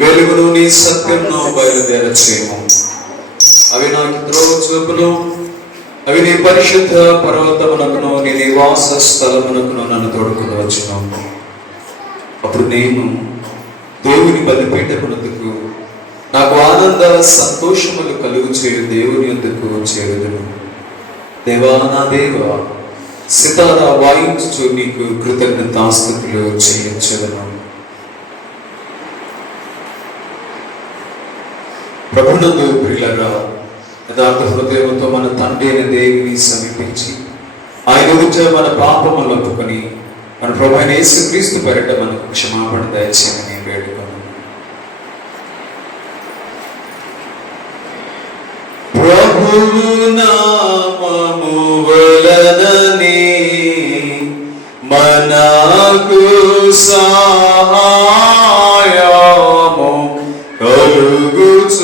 వెలుగును నీ సత్యంను బయలుదేరచేయము. అవి నాకు త్రోవ చూపును. అవి నీ పరిశుద్ధ పర్వతమునకును నీ నివాస స్థలమునకును నన్ను తోడుకుని వచ్చును. అప్పుడు నేను దేవుని బలిపీఠమునందుకు నాకు ఆనంద సంతోషములు కలుగు చేయు దేవుని యొద్దకు చేరుదును. దేవా నా దేవా, సితార వాయించుచు నీకు కృతజ్ఞతాస్తుతులు చెల్లించెదను. ప్రభునందు ప్రియులారా, యథార్థ హృదయంతో మన తండ్రి అయిన దేవుని సమీపించి ఆయన గురించి మన పాపములు ఒప్పుకొని మన ప్రభు అయిన యేసుక్రీస్తు పేరిట మనకు క్షమాపణ దయచేయమని వేడుకొను. ప్రభువు నామము వలననే మనకు సహాయము కలుగుచున్నది.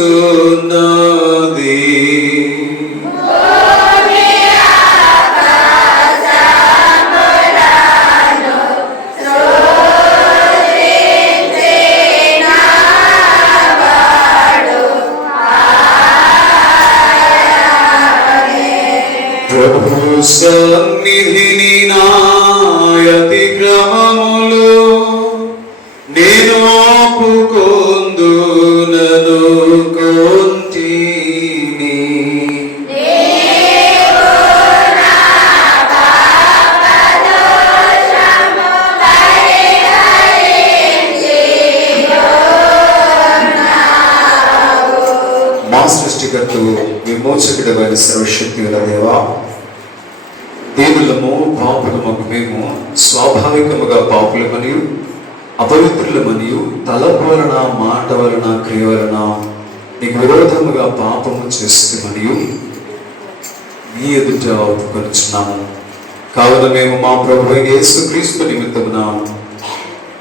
ప్రభు సన్నిధిని నాయతి క్రమములు నేను ఒప్పుకొందునను కొంటిని. మా సృష్టికర్తవు విమోచకుడైన సర్వశక్తిగల దేవా, దేవులము పాపులమగు మేము స్వాభావికముగా పాపులమనియు అపవిత్రులమనియు తలపు వలన మాట వలన క్రియ వలన నీకు విరోధముగా పాపము చేస్తామనియు నీ ఎదుట ఒప్పుకొనుచున్నాము. కావున మేము మా ప్రభువైన యేసుక్రీస్తు నిమిత్తమున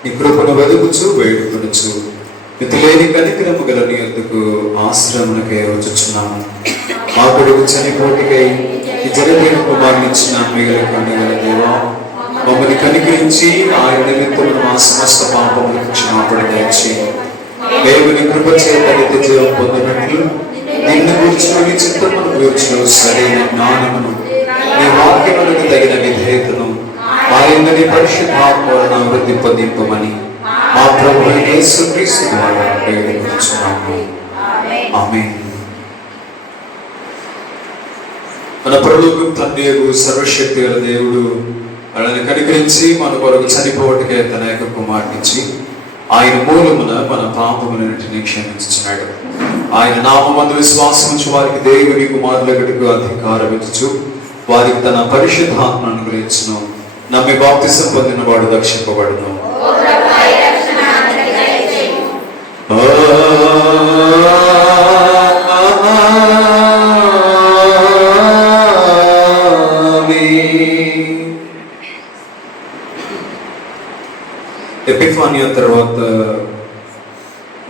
నీ కృపను వెదుకుచు వేడుకొనుచు మితిలేని కనికరము గల నీ యొద్దకు ఆశ్రయమునకై వచ్చుచున్నాము. మా కొడుకు చనిపోటికై ఈ జగదేవ కుమారుని ఇచ్చిన మిగల కన్యగల దేవా, మమ్మల్ని కనికరించి ఆయన నిమిత్తమున మా సమస్త పాపములకు క్షమాపణ దయచేయండి. దేవుని కృప చేత నిత్య జీవం పొందినట్లు నిన్ను కూర్చుని నీ చిత్తమును కూర్చుని సరైన జ్ఞానమును నీ వాక్యములకు తగిన విధేయతను ఆయన నీ పరిశుద్ధాత్మ వలన వృద్ధి పొందింపమని మా ప్రభువైన యేసుక్రీస్తు ద్వారా వేడుకొనుచున్నాము. ఆమేన్. మన పరలోకపు తండ్రి సర్వశక్తి గల దేవుడు వాళ్ళని కనికరించి మన కొరకు చనిపోవటకే తన యొక్క కుమారునిచ్చి ఆయన మూలమున మన పాపములన్నిటిని క్షమించుచున్నాడు. ఆయన నామమందు విశ్వాసం ఉంచి వారికి దేవుని కుమారులకుటకు అధికారం ఇచ్చుచు వారికి తన పరిశుద్ధాత్మను అనుగ్రహించును. నమ్మి బాప్తిసం పొందిన వాడు రక్షింపబడును. ఎపిఫానియా తర్వాత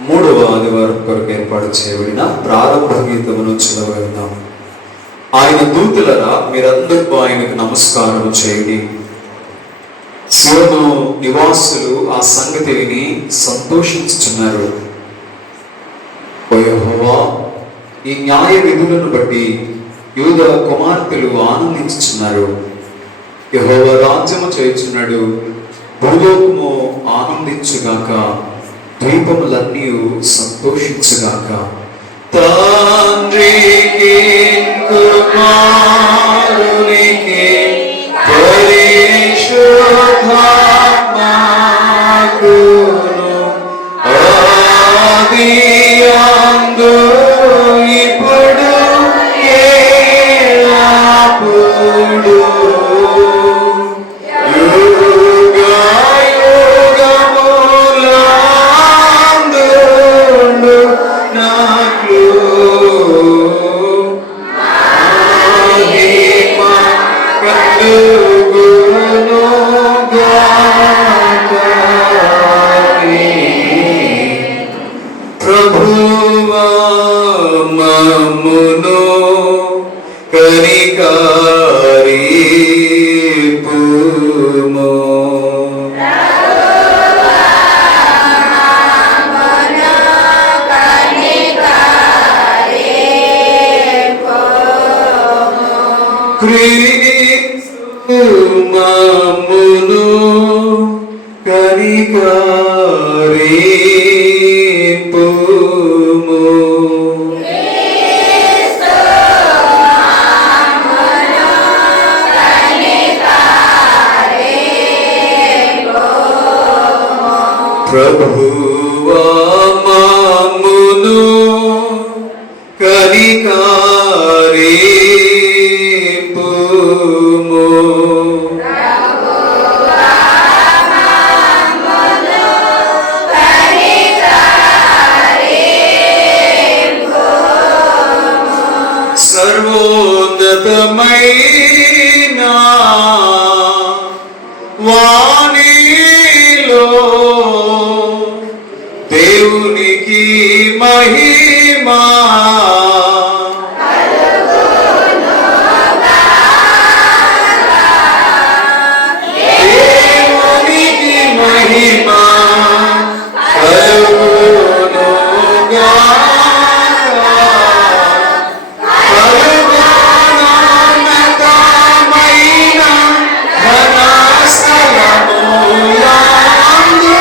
3వ ఆదివారం కొరకు ఏర్పాటు చేయబడిన ప్రారంభ గీతమును చదవగలుగుతాం. ఆయన దూతులరా, మీరందరూ ఆయనకు నమస్కారం చేయండి. సియోను నివాసులు ఆ సంగతి విని సంతోషించుచున్నారు. ఓ యెహోవా, ఈ న్యాయ విధులను బట్టి యూదా కుమార్తెలు ఆనందించుచున్నారు. యెహోవా రాజ్యము చేయుచున్నాడు. భూలోకము ఆనందించుగాక, ద్వీపములన్నీ సంతోషించుగాక. తండ్రికి కుమారునికి పరిశుద్ధాత్మకును ఆదియందు ఇప్పుడు ఎల్లప్పుడూ కనికరింపుము. క్రీస్తు మమ్మును కనికరింపుము. ప్రభువా మమ్మును కనికరింపుము. సర్వోన్నతమైన వాణిలో దేవునికి మహిమా. దేవునికి మహిమా కలుగునుగా. కలుగునోన్నతమైన ఘన స్థలములందు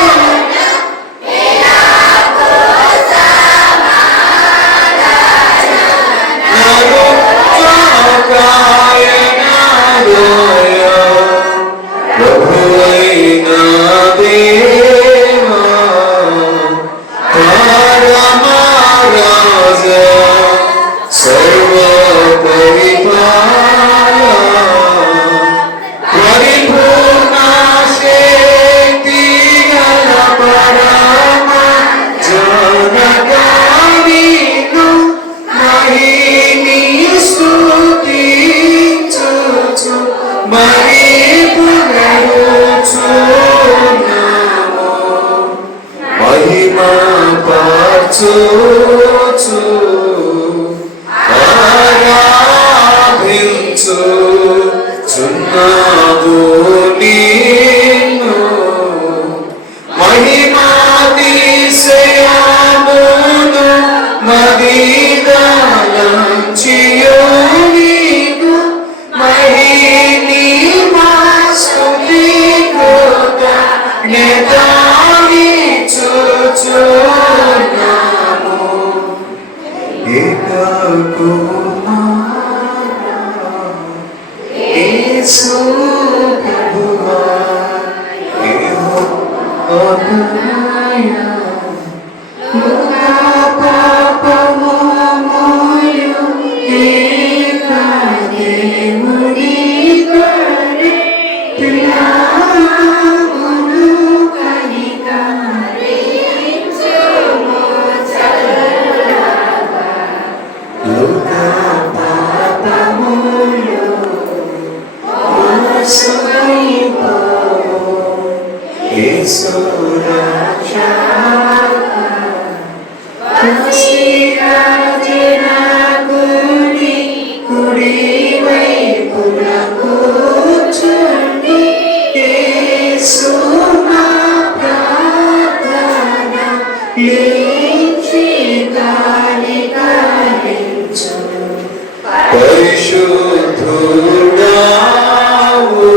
ప్రభువైన దేవా పరమరాజా సర్వపరిపాల పరిపూర్ణ శక్తి గల పరమ జనగానికు మహిని స్తుతించుచు మరి పుగడుచున్నాము. మహిమ పరచుచు ఆరాధించుచున్నాము నిన్ను. మహిమాతిశయమును మదిదలంచియు నీకు మహిని మా స్తుతి కృతజ్ఞతనిచ్చుచున్నాము. యేసు ప్రభువా యెహోవాయ లోక పాపము మోయు ఏక దేవుని కొరే ప్రియామును కనికరించుము చల్లగా. లోక పాపములు మోసపోవు యేసు రక్షక. పసిరాజన గుడి కుడి వైపున కూర్చుండి యేసు మా ప్రార్థన లించి కనికరించు. పరిశుద్ధుడావు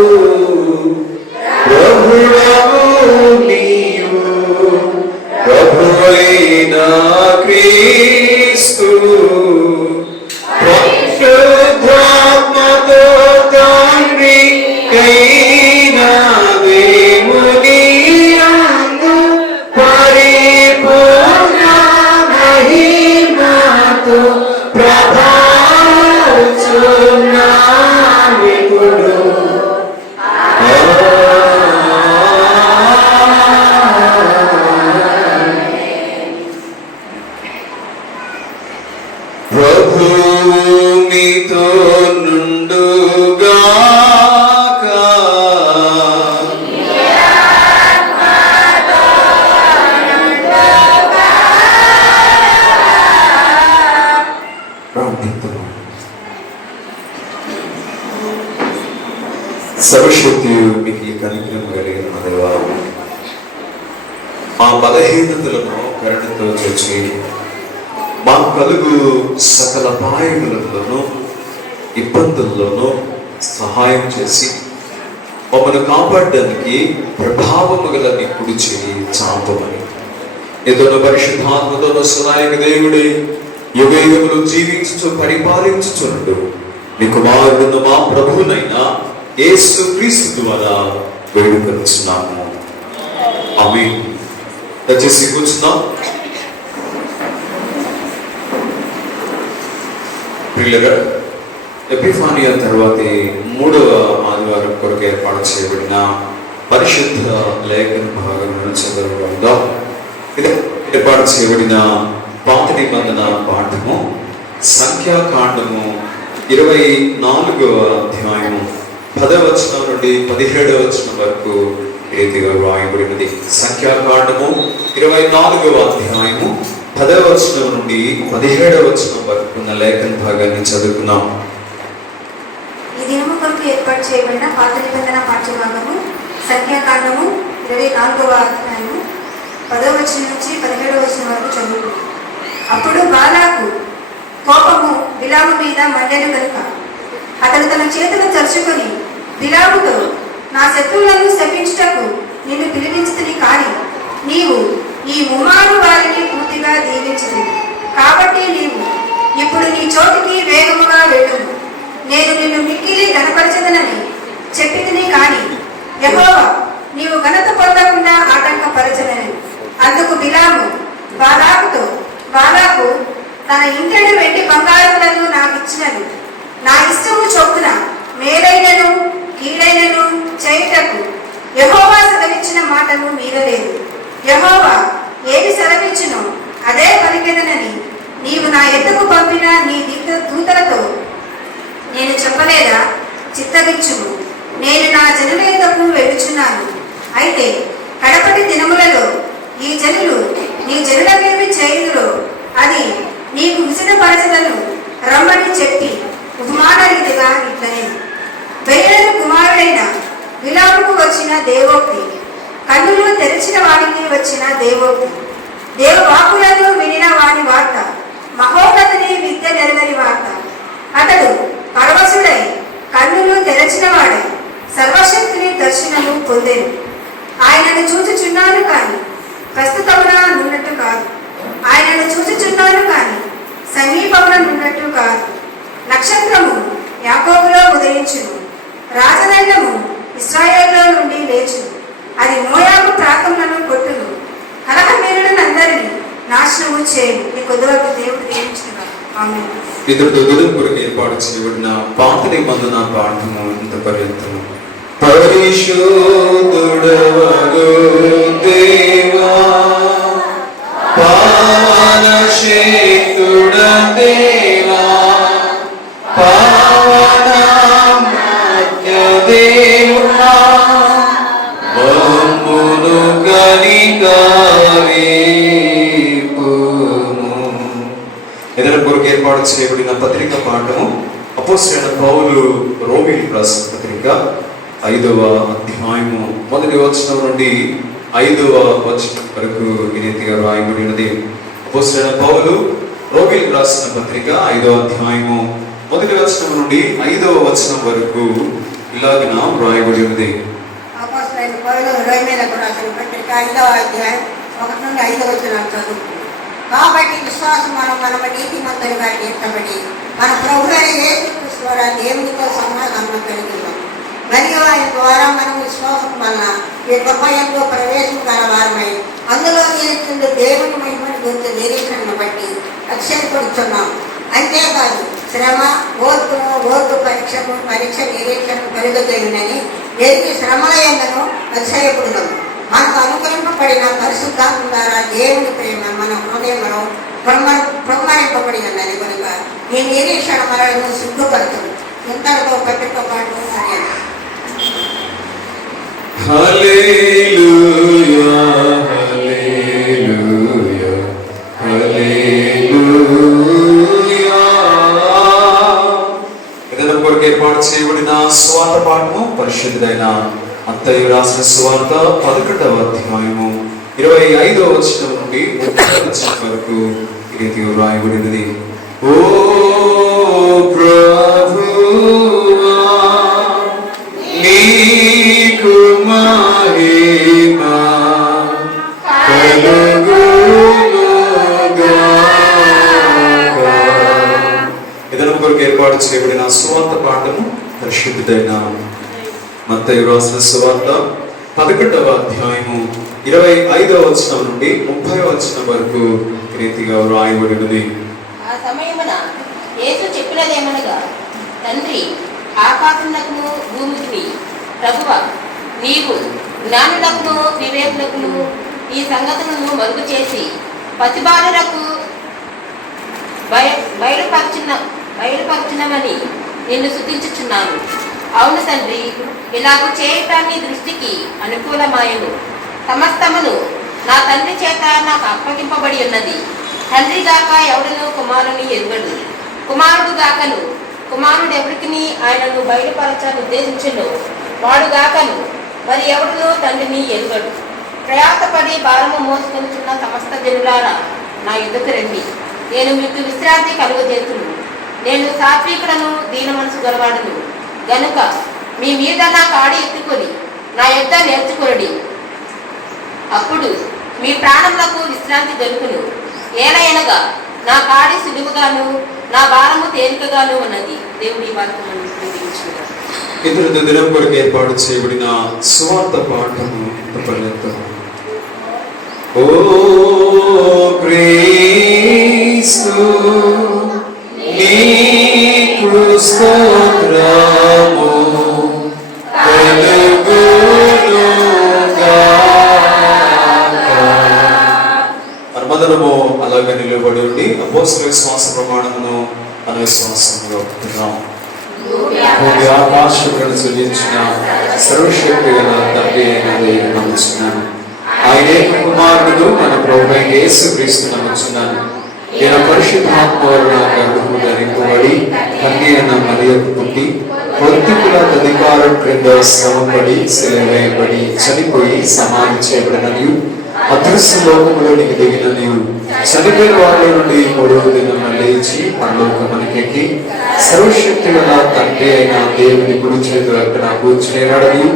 ప్రభుడవు నీవు, ప్రభువైన క్రీస్తు పరిశుద్ధాత్మతో తండ్రి కైన దేవుని యందు పరిపూర్ణ మహిమతో ప్రభావితున్నామిప్పుడు. ప్రభునితో నుండుగాక. ప్రార్థిద్దాము. సర్వశక్తి మీకు కనికరం కలిగిన దేవా, మా బలహీనతలను కరుణతో చూచి మా కలుగు సకల పాయములలోనూ ఇబ్బందుల్లోనూ సహాయం చేసి మమ్మల్ని కాపాడడానికి ప్రభావము గల నీ కుడి చేయి చాపమని ఏదోనో పరిశుద్ధాత్మతోనో సహాయక దేవుడి యుగయుగములు జీవించు పరిపాలించుచుండు మీ కుమారుడున్న మా ప్రభువునైనా యేసు క్రీస్తు ద్వారా వేడుకొనుచున్నాము. ఆమేన్. దయచేసి కూర్చున్నాం. ప్రియులారా, ఎపిఫానియా తర్వాతి 3వ ఆదివారం కొరకు ఏర్పాటు చేయబడిన పరిశుద్ధ లేఖన భాగములను చదువుకుందాం. ఇది ఏర్పాటు చేయబడిన పాత నిబంధన పాఠము సంఖ్యాకాండము 24వ అధ్యాయము 10వ వచనం నుండి 17వ వచనం వరకు రీతిగా వ్రాయబడినది. సంఖ్యాకాండము 24వ అధ్యాయము 10వ వచనం నుండి 17వ వచనం వరకు ఉన్న లేఖన భాగాన్ని చదువుకున్నాం. ఈ దినము కొరకు ఏర్పాటు చేయబడిన పాత నిబంధన పాఠ్యభాగము సంఖ్యాకాండము 24వ అధ్యాయము 10వ వచనం నుంచి 17వ వచనం వరకు చదువుకున్నాం. అప్పుడు బాలాకు కోపము బిలాము మీద మండెను కనుక అతడు తన చేతులు చరుచుకొని బిలాముతో, నా శత్రువులను శపించుటకు నిన్ను పిలిపించుతుంది, కానీ నీవు ఈ ముమ్మారు వారిని పూర్తిగా దీవించుతుంది. కాబట్టి నీవు ఇప్పుడు నీ చోటికి వేగముగా వెళ్ళుము. నేను నిన్ను మిక్కిలి ఘనపరచదనని చెప్పితిని, కానీ యెహోవా నీవు ఘనత పొందకుండా ఆటంకపరచదని. అందుకు బిలాము బాలాకుతో, బాలాకు తన ఇంటెడు వెండి బంగారములను నాకు ఇచ్చినను నా ఇష్టము చొప్పున మేలైనను కీడైనను చేయుటకు యెహోవా సెలవిచ్చిన మాటను మీరలేదు. యెహోవా ఏది సెలవిచ్చునో అదే పలికెదనని నీవు నా ఎద్దకు పంపిన నీ దూతలతో నేను చెప్పలేదా? చిత్తగించుము. నేను నా జనుల ఎద్దకు వెళుచున్నాను. అయితే కడపటి దినములలో ఈ జనులు నీ జనులకేమి చేయుదురో అది నీకు విసినపరచదను రమ్మని చెప్పి ఉపమాన రీతిగా ఇట్లనే. బెయలు కుమారుడైన బిలాముకు వచ్చిన దేవోక్తి, కన్నులు తెరిచిన వాడికి వచ్చిన దేవోక్తి, దేవవాకులను వినిన వాని వార్త, మహోన్నతుని విద్య నెరవేరి వార్త. అతడు పరవశుడై కన్నులు తెరచిన వాడై సర్వశక్తిని దర్శనము పొందెను. ఆయనను చూచుచున్నాను కానీ ప్రస్తుతమున నున్నట్టు కాదు. ఆయనను చూచుచున్నాను కానీ సమీపమున నున్నట్టు కాదు. నక్షత్రము యాకోబులో ఉదయించును, రాజదండము ఇశ్రాయేలులో నుండి లేచును. అది మోయాబు ప్రాంతములను కొట్టును, కలహమేరులందరినీ నాశనము చేయను. ఈ కొద్దివరకు దేవుడు దీవించున్నారు. ఆమేన్. ఇతరుడు దినం కొరకు ఏర్పాటు చేయబడిన పాత నిబంధన పాఠము ఇంత పర్యంతము. పరిశుద్ధుడవగు దేవా, పావనశక్తుడ దేవా, పావనామధ్య దేవుడా, మమ్మును కనికరింపుము. ఇతరుల కొరకు ఏర్పాటు చేయబడిన పత్రిక పాఠము అపోస్తలుడైన పౌలు రోమీయులకు రాసిన పత్రిక 5వ అధ్యాయము 1వ వచనం నుండి 5వ వచనం వరకు ఈ రీతిగా రాయబడినది. అపోస్తలుడైన పౌలు రోమీయులకు రాసిన పత్రిక 5వ అధ్యాయము 1వ వచనం నుండి 5వ వచనం వరకు ఇలాగన రాయబడి ఉన్నది. అపోస్తలుడైన పౌలు రోమీయులకు రాసిన పత్రిక 5వ అధ్యాయం 1 నుండి 5వ వచనం చదువు. కాబట్టి విశ్వాసం మనము నీతిమంతులుగా తీర్చబడి మన ప్రభు అయిన యేసుక్రీస్తు ద్వారా దేవునితో సమాధానం కలిగి ఉన్నాం. మరియు ఆయన ద్వారా మనం విశ్వాసం వలన ఈ కృపయంలో ప్రవేశం గలవారమై అందులో నిలిచింది దేవుని మహిమను గురించి నిరీక్షణను బట్టి అతిశయపడుతున్నాం. అంతేకాదు శ్రమ ఓర్పు పరీక్ష నిరీక్షణ కలుగజేయునని ఎరిగి శ్రమల యందును అతిశయపడున్నాము. మనకు అనుగ్రహింపబడిన పరిశుద్ధాత్మ ద్వారా దేవుని ప్రేమ మన హృదయంలో ప్రమాణింపబడి ఉన్నది కనుక ఈ నిరీక్షణ మనలను సిగ్గుపడుతుంది. ఇంతటితో పట్టిక పాటు హల్లెలూయా, హల్లెలూయా, హల్లెలూయా. ఇతరుల కొరకు ఏర్పాటు చేయబడిన సువార్త పాఠము పరిశుద్ధుడైన మత్తయి రాసిన సువార్త 11వ అధ్యాయము 25వ వచనం నుండి 30వ వచనం వరకు ఈ రీతిగా వ్రాయబడినది. ఓ ప్రభువా నీకు మహిమ కొరకు ఏర్పాటు చేయబడిన సువార్త పాఠము పరిశుద్ధుడైన మత్తయి రాసిన సువార్త 11వ అధ్యాయము 25వ వచనం నుండి 30వ వచనం వరకు రీతిగా వ్రాయబడినది. ఆ సమయమున యేసు చెప్పినదేమనగా, తండ్రి, ఆకాశమునకును భూమికి ప్రభువా, నీవు జ్ఞానులకును వివేకులకును ఈ సంగతులను మరుగు చేసి పసిబాలురకు బయలుపరచినవని నిన్ను స్తుతించుచున్నాను. అవును తండ్రి, ఇలాగూ చేయటాన్ని దృష్టికి అనుకూలమాయను. సమస్తమును నా తండ్రి చేత నాకు అప్పగింపబడి ఉన్నది. తండ్రి గాక ఎవడను కుమారుని ఎరుగడు, కుమారుడు గాకను కుమారుడు ఎవరికి ఆయనను బయలుపరచాలని ఉద్దేశించను వాడు గాకను మరి ఎవడును తండ్రిని ఎరుగడు. ప్రయాసపడి భారము మోసుకొనుచున్న సమస్త జనులారా నా యుద్ధకు రండి, నేను మీకు విశ్రాంతి కలుగజేతును. నేను సాత్వికుడను, దీన మనసు గలవాడును గనుక మీ మీద నా కాడి ఎత్తుకొని నా యుద్ధ నేర్చుకొనడి. అప్పుడు మీ ప్రాణములకు విశ్రాంతి దొరుకును. ఏలయనగా నా కాడి సులువుగాను నా భారము తేలికగాను ఉన్నది. దేవుడి వాక్యము దీవించును. ఇతర దినం కొరకు ఏర్పాటు చేయబడిన సువార్త పాఠము పర్యంతం. ఓ క్రీస్తు నీకు స్తోత్రము మనమందరము అలాగే నిలబడి ఉండి అపోస్తలుల విశ్వాస ప్రమాణమును మన విశ్వాసంగా ఒప్పుతున్నాం. భూమి ఆకాశములను సృజించిన సర్వశక్తి గల తండ్రి అయిన దేవుని నమ్ముచున్నాను. ఆయన కుమారుడు మన ప్రభువైన యేసుక్రీస్తు నమ్ముచున్నాను. ఈయన పరిశుద్ధాత్మ వలన గర్భము ధరింపబడి కన్య అయిన మరియకు పుట్టి పొంతి పిలాతు అధికారం క్రింద శ్రమపడి సిలువవేయబడి చనిపోయి సమాధి చేయబడిననియు అదృశ్య లోకములోనికి దిగిననియు చనిపోయిన వారి నుండి 3వ దినమున లేచి పరలోకమునకెక్కి సర్వశక్తి గల తండ్రి అయిన దేవుని కుడి చేతుల అక్కడ కూర్చునేవాడనియు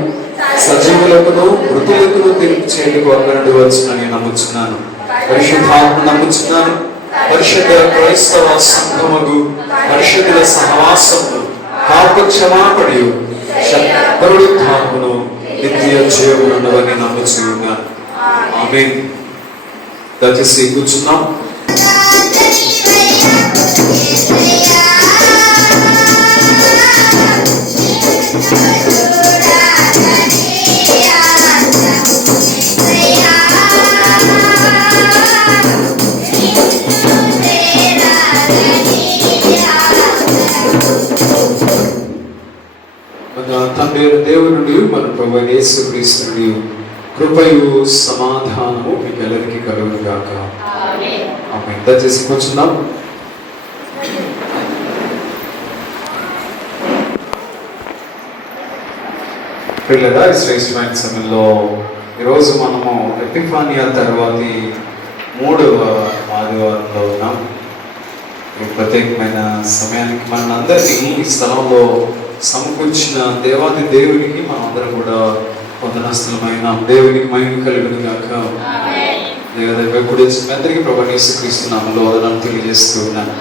సజీవులకును మృతులకును తీర్పు చేయడానికి వందనడు వచ్చునని నమ్ముచున్నాను. పరిశుద్ధాత్మ నమ్ముచున్నాను. పరిశుద్ధ క్రైస్తవ సంఘముగు పరిశుద్ధుల సహవాసమును పాప క్షమాపణయు పునరుత్థానమును నిత్య జీవమున్నవని నమ్ముచున్నాను. ఆమేన్. దయచేసి కూర్చున్నాం. తండ్రి దేవుని మన ప్రభువైన యేసుక్రీస్తు కృపయు సమాధానము మీకు అందరికీ కలుగును గాక. ఆమేన్. దయచేసి కూర్చుందాం. పిల్లరా, ఈ శ్రేష్టమైన సమయంలో ఈరోజు మనము ఎపిఫానియా తర్వాతి 3వ ఆదివారంలో ఉన్నాం. ఈ ప్రత్యేకమైన సమయానికి మనందరినీ ఈ స్థలంలో సమకూర్చిన దేవాది దేవునికి మనం అందరం కూడా వందనస్తులమైన దేవునికి మహిమ కలుగును గాక. అందరికీ ప్రభువైన యేసుక్రీస్తు నామములో వందనాలు తెలియజేస్తూ ఉన్నాను.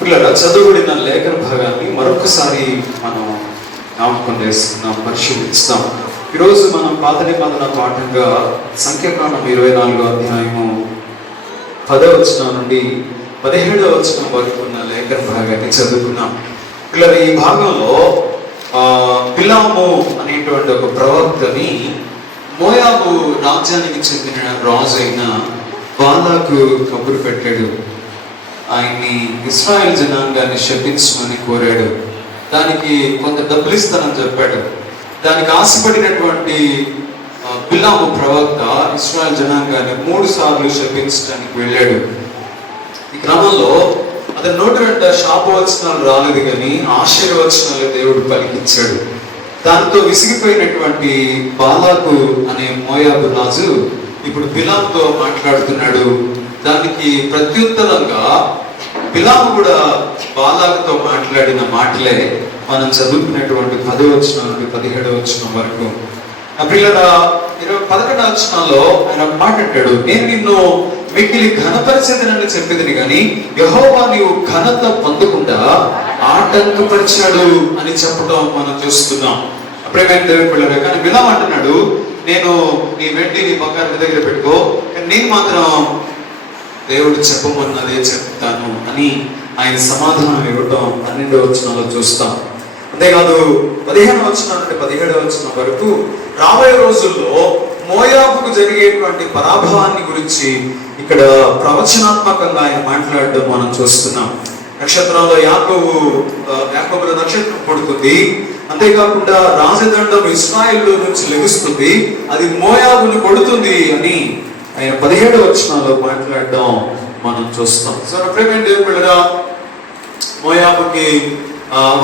పిల్లరా, చదువుబడిన లేఖన భాగాన్ని మరొకసారి మనం జ్ఞాపకం చేసుకున్నాం, పరిశీలిస్తాం. ఈరోజు మనం పాత నిబంధన పాఠంగా సంఖ్యాకాండం 24వ అధ్యాయము 10వ వచనం నుండి 17వ వచనం వరకు ఉన్న లేఖన భాగాన్ని చదువుకున్నాం. పిల్లలు, ఈ భాగంలో బిలాము అనేటువంటి ఒక ప్రవక్తని మోయాబు రాజ్యానికి చెందిన రాజు అయిన బాలాకు కబురు పెట్టాడు. ఆయన్ని ఇశ్రాయేల్ జనాంగాన్ని శపించమని కోరాడు. దానికి కొంత డబ్బులు ఇస్తానని చెప్పాడు. దానికి ఆశపడినటువంటి బిలాము ప్రవక్త ఇశ్రాయేల్ జనాంగాన్ని 3 సార్లు శపించడానికి వెళ్ళాడు. ఈ క్రమంలో అతని నోటి వెంట శాపవచనాలు రాలేదు కానీ ఆశీర్వచనాలు దేవుడు పలికించాడు. దాంతో విసిగిపోయినటువంటి బాలాకు అనే మోయాబు రాజు ఇప్పుడు బిలాముతో మాట్లాడుతున్నాడు. దానికి ప్రత్యుత్తరంగా బిలాము కూడా బాలాకుతో మాట్లాడిన మాటలే మనం చదువుకున్నటువంటి 10వ వచనం నుండి 17వ వచనం వరకు. పిల్లల 11వ వచనంలో ఆయన ఒక మాట అంటాడు, నేను నిన్ను మిక్కిలి ఘనపరిచేదనని చెప్పేదని కానీ యెహోవా నీవు ఘనత పొందకుండా ఆటంకపరిచాడు అని చెప్పడం మనం చూస్తున్నాం. అప్పుడేమైనా దేవుని పిల్లలు కానీ బిలాము అంటున్నాడు, నేను నీ వెండి నీ బంగారం దగ్గర పెట్టుకో, కానీ నేను మాత్రం దేవుడు చెప్పమన్నదే చెప్తాను అని ఆయన సమాధానం ఇవ్వటం 12వ వచనంలో చూస్తాం. అంతేకాదు 15వ వచనం నుండి 17వ వచనం వరకు రాబోయే రోజుల్లో మోయాబుకు జరిగేటువంటి పరాభవాన్ని గురించి ఇక్కడ ప్రవచనాత్మకంగా ఆయన మాట్లాడడం మనం చూస్తున్నాం. నక్షత్రంలో యాకోబుల నక్షత్రం పుడుతుంది. అంతేకాకుండా రాజదండం ఇశ్రాయేలు నుంచి లెగుస్తుంది, అది మోయాబును కొడుతుంది అని ఆయన 17వ వచనంలో మాట్లాడడం మనం చూస్తాం. సో ప్రేమైన దేవుని బిడ్డలారా, మోయాబుకి